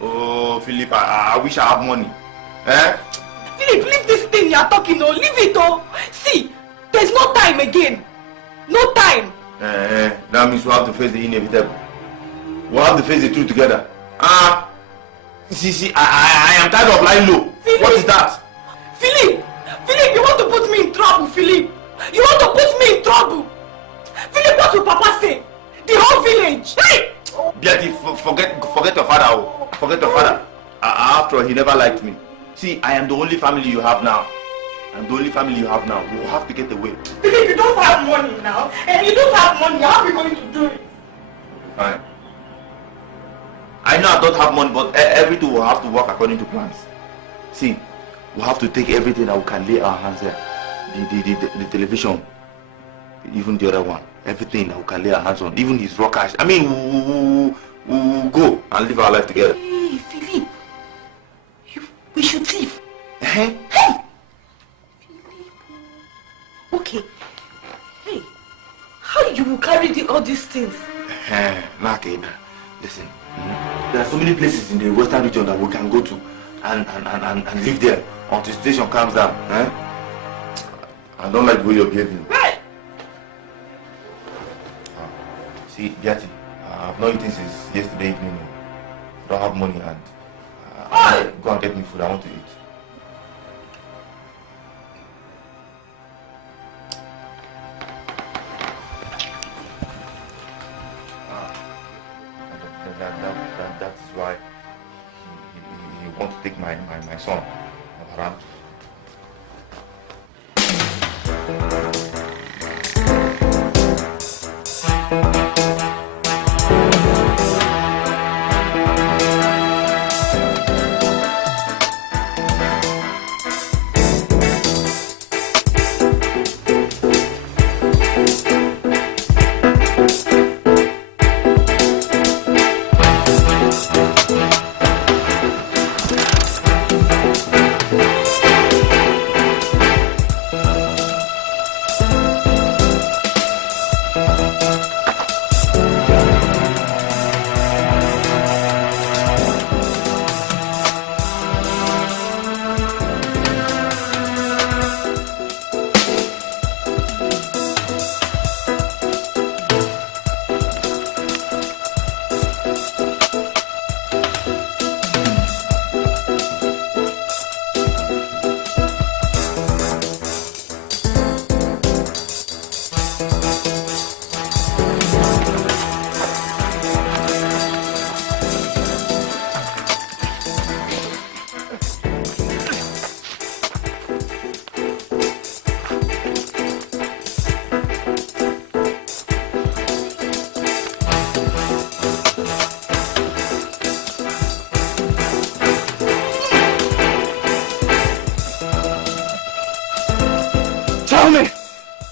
Oh, Philip, I wish I have money. Eh? Philip, leave this thing you are talking, oh. Leave it, oh. See, there's no time again. No time. That means we have to face the inevitable. We have to face the truth together. See, I am tired of lying low. Philip. What is that? Philip, you want to put me in trouble, Philip. You want to put me in trouble. Philip, what will Papa say? The whole village. Hey! Beatty, forget your father. Oh. Forget your father. After all, he never liked me. See, I am the only family you have now. I'm the only family you have now. You will have to get away. Philip, you don't have money now. And you don't have money. How are we going to do it? Fine. I know I don't have money, but everything will have to work according to plans. See, we have to take everything that we can lay our hands there. The television, even the other one. Everything that we can lay our hands on, even his rockers. I mean, we'll go and live our life together. Hey, Philip. We should leave. Hey! Philip. Okay. Hey, how you will carry all these things? Listen, there are so many places in the western region that we can go to and live there until the station comes down. I don't like the way you're behaving. Hey! See, Beatty, I've not eaten since yesterday evening. I don't have money and go and get me food. I want to eat. That is why he wants to take my son, Abraham.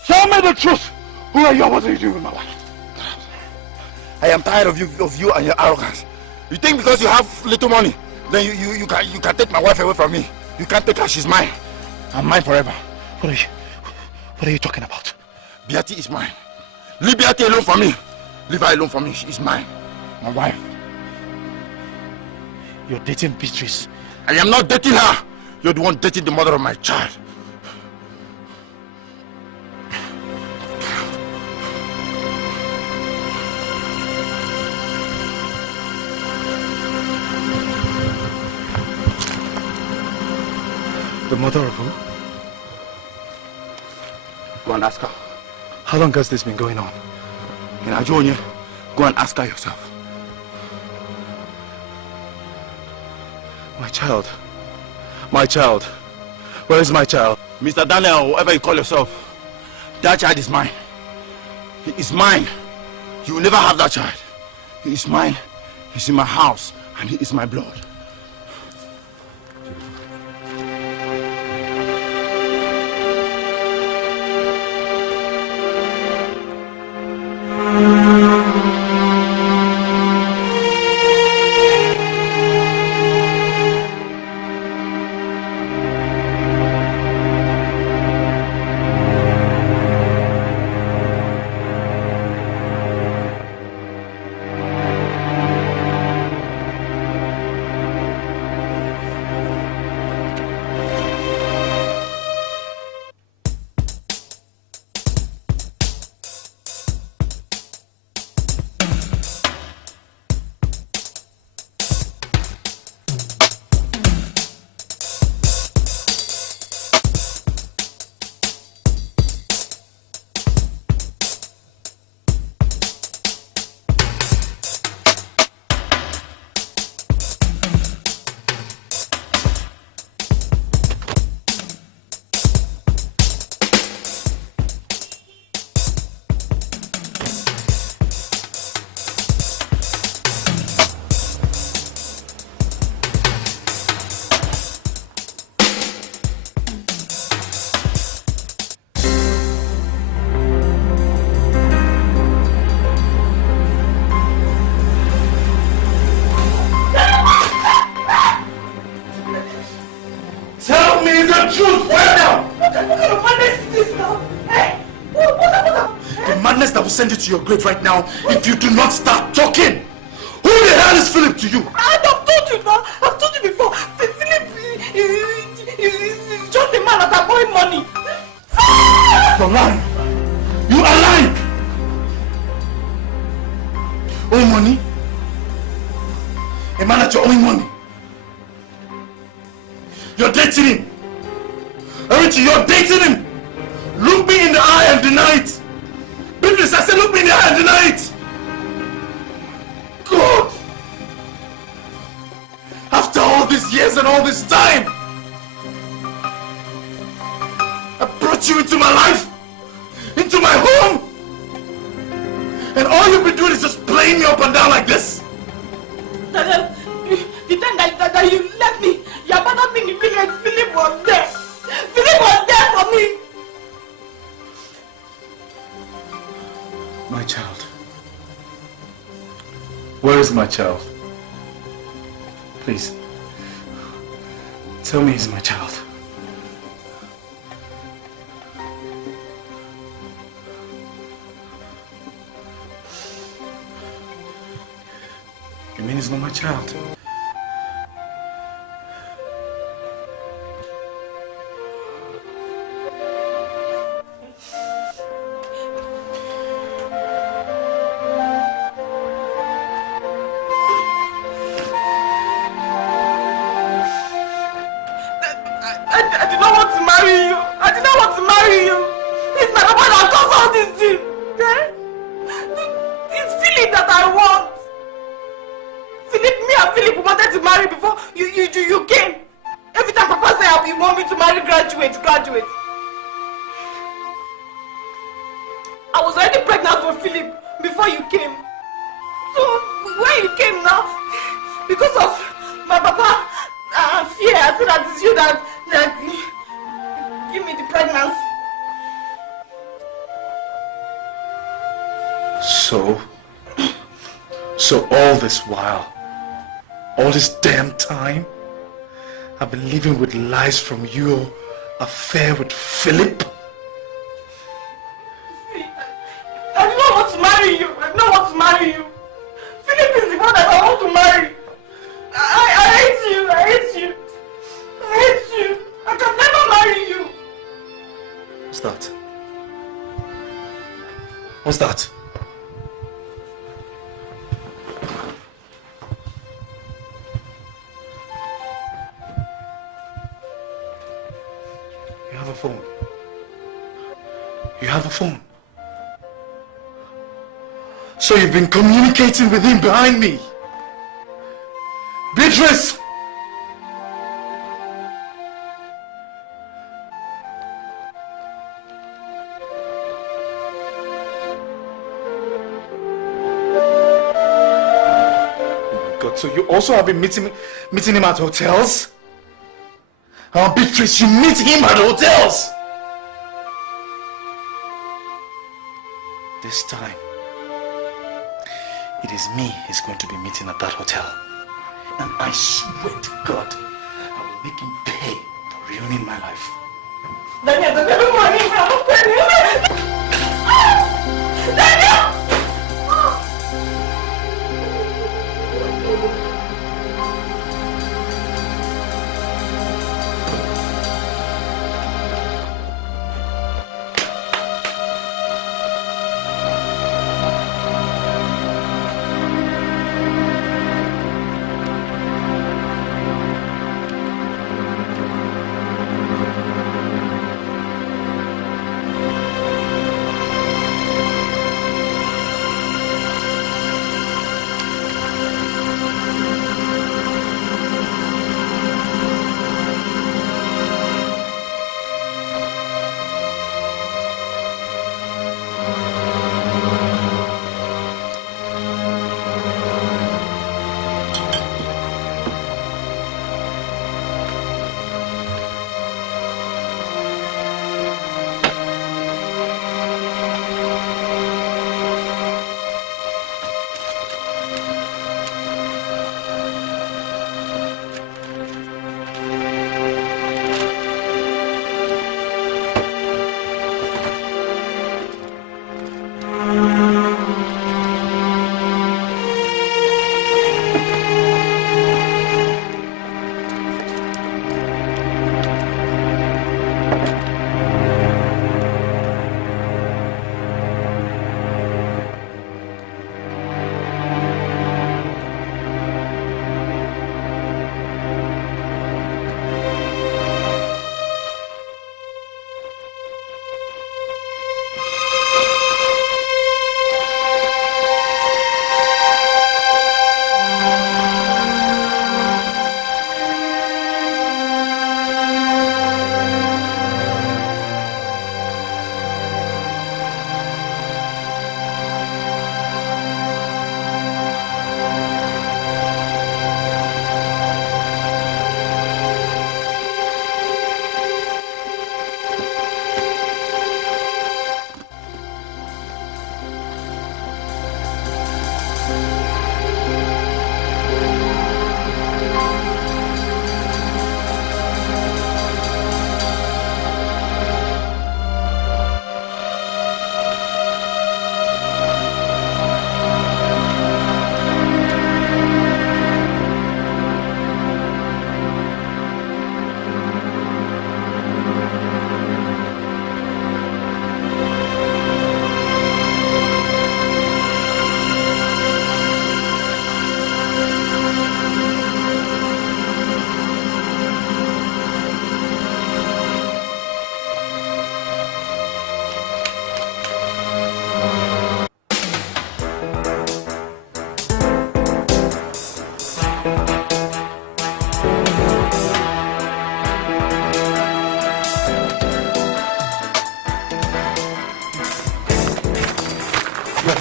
Tell me the truth. Who are you? What are you doing with my life? I am tired of you and your arrogance. You think because you have little money, then you can take my wife away from me. You can't take her, she's mine. I'm mine forever. What are you talking about? Beatty is mine. Leave Beatty alone for me. Leave her alone for me. She is mine. My wife. You're dating Beatrice. I am not dating her. You're the one dating the mother of my child. The mother of who? Go and ask her. How long has this been going on? In Ajonia, go and ask her yourself. My child. My child. Where is my child? Mr. Daniel, whoever you call yourself, that child is mine. He is mine. You will never have that child. He is mine. He's in my house and he is my blood. the truth right now! What kind of madness is this now? Hey! The madness that will send you to your grave right now if you do not start talking! Who the hell is Philip to you? I've told you now. I've told you before. Philip is just a man that are borrowing money. You're lying. You are lying. Owe money? A man that you're owing money. You're dating him. Aren't you? You're dating him. Look me in the eye and deny it. Please, I said look me in the eye and deny it. God! After all these years and all this time, I brought you into my life, into my home, and all you've been doing is just playing me up and down like this. The time that you left me, you abandoned me in the village. Philip was there. Philip was there for me. My child. Where is my child? Please. Tell me he's my child. You mean he's not my child? I did not want to marry you. I did not want to marry you. It's my papa that caused all this thing. It's Philip that I want. Me and Philip wanted to marry before you came. Every time Papa said you want me to marry graduate. I was already pregnant for Philip before you came. So when you came now, because of my papa fear, I said that it's you that give me the pregnancy. So all this while, all this damn time, I've been living with lies from your affair with Philip? I do not want to marry you. Philip is the one that I want to marry. I hate you. I can never marry you. What's that? You have a phone. So you've been communicating with him behind me. Beatrice! Oh my God, so you also have been meeting him at hotels? Beatrice, you meet him at hotels! This time, it is me he's going to be meeting at that hotel. And I swear to God, I will make him pay for ruining my life. Daniel, the baby money, Daniel!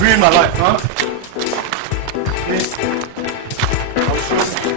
ruin my life, huh? Please. I'll show you.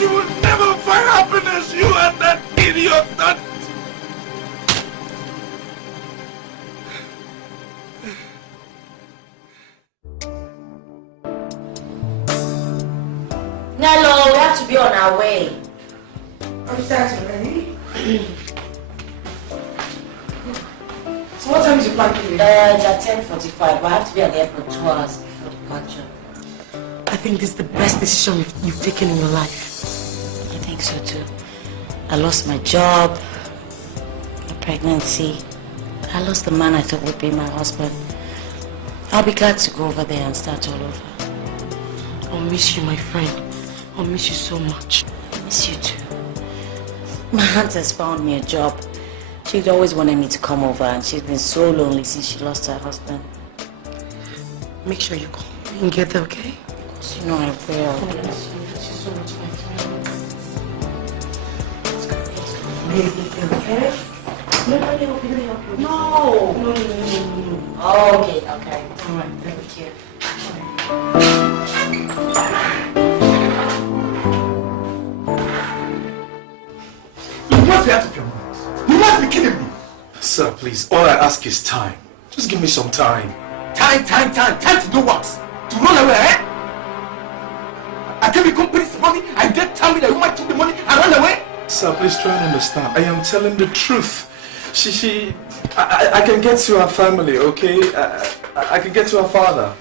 You will never find happiness, you and that idiot that... Nello, we have to be on our way. I'm starting already. So what time is your flight today? It's at 10:45, but I have to be at the airport 2 hours before departure. I think this is the best decision you've taken in your life. I think so too. I lost my job, my pregnancy. I lost the man I thought would be my husband. I'll be glad to go over there and start all over. I'll miss you, my friend. I'll miss you so much. I miss you too. My aunt has found me a job. She'd always wanted me to come over, and she's been so lonely since she lost her husband. Make sure you call me and get there, okay? Of course, you know I will. I miss you so much, my friend. Baby, okay? No. Oh, okay. All right, thank you. You must be out of your mind. You must be kidding me. Sir, please, all I ask is time. Just give me some time. Time to do what? To run away, eh? money and then tell me that the woman took the money and ran away? Sir, please try and understand. I am telling the truth. I can get to her family, okay? I can get to her father.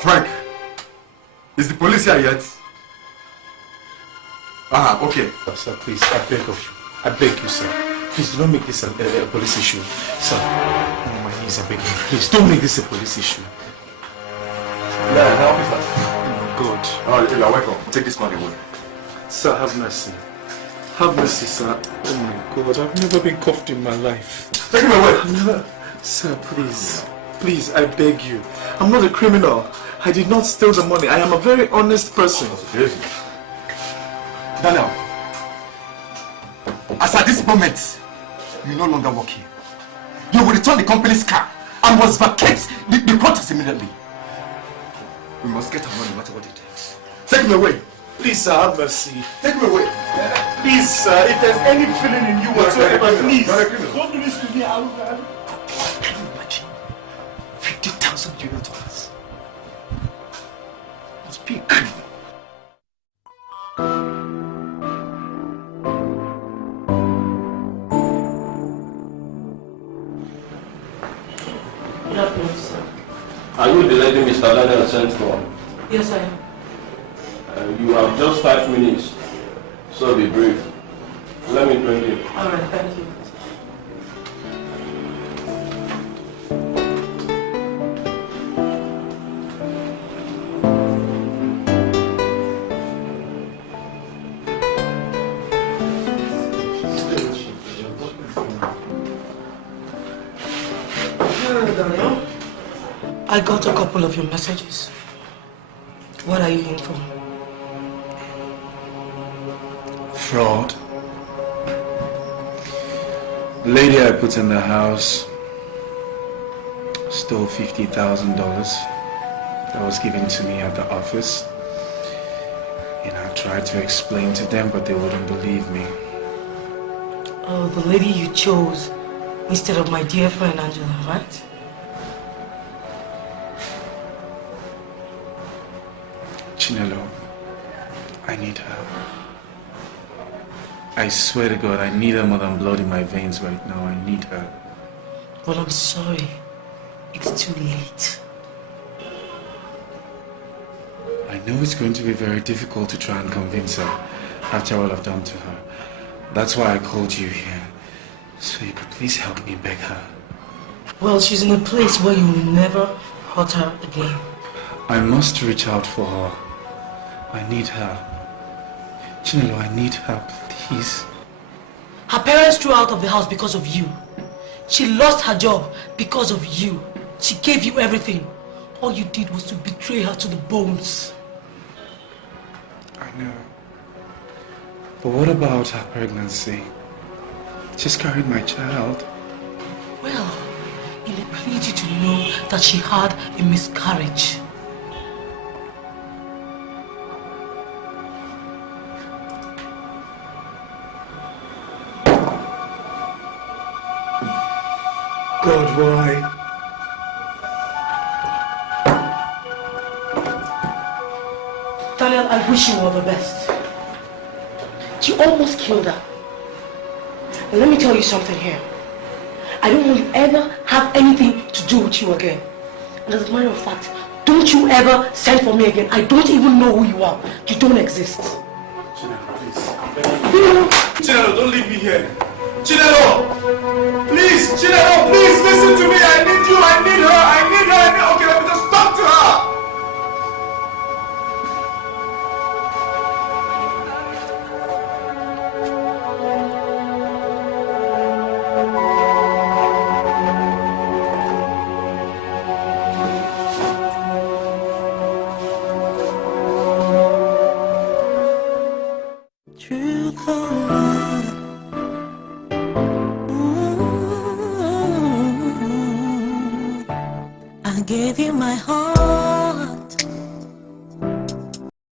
Frank, is the police here yet? Okay. Sir, please, I beg of you. I beg you, sir. Please do not make this a police issue. Sir, on my knees, I beg you. Please don't make this a police issue. Yeah, officer. God. Oh, you're welcome. Take this money away. Sir, have mercy. Have mercy, sir. Oh my God, I've never been cuffed in my life. Take him away. I've never... Sir, please. Please, I beg you. I'm not a criminal. I did not steal the money. I am a very honest person. Daniel, as at this moment, you no longer work here. You will return the company's car and must vacate the quarters immediately. We must get our money, no matter what it takes. Take me away. Please, sir, have mercy. Take me away. Please, sir, if there's any feeling in you whatsoever, please. Don't do this to me. Can you imagine? $50,000. Must be a criminal. Good afternoon, sir. Are you the lady Mr. Daniel sent for? Yes, I am. You have just 5 minutes, so be brief. Let me bring you. Alright, thank you. Daniel, I got a couple of your messages. What are you in for? Fraud. The lady I put in the house stole $50,000 that was given to me at the office. And I tried to explain to them, but they wouldn't believe me. Oh, the lady you chose instead of my dear friend Angela, right? Chinelo, I need her. I swear to God, I need her more than blood in my veins right now. I need her. But I'm sorry. It's too late. I know it's going to be very difficult to try and convince her after all I've done to her. That's why I called you here. So you could please help me beg her. Well, she's in a place where you will never hurt her again. I must reach out for her. I need her. Chinelo, I need her, please. Her parents threw her out of the house because of you. She lost her job because of you. She gave you everything. All you did was to betray her to the bones. I know. But what about her pregnancy? She's carried my child. Well, it may please you to know that she had a miscarriage. God, why? Daniel, I wish you all the best. You almost killed her. And let me tell you something here. I don't want you ever have anything to do with you again. And as a matter of fact, don't you ever send for me again. I don't even know who you are. You don't exist. Chinelo, please. Chinelo, don't leave me here. Chinelo! Please, Chinelo, please listen to me. I need you. I need her. Okay, let me just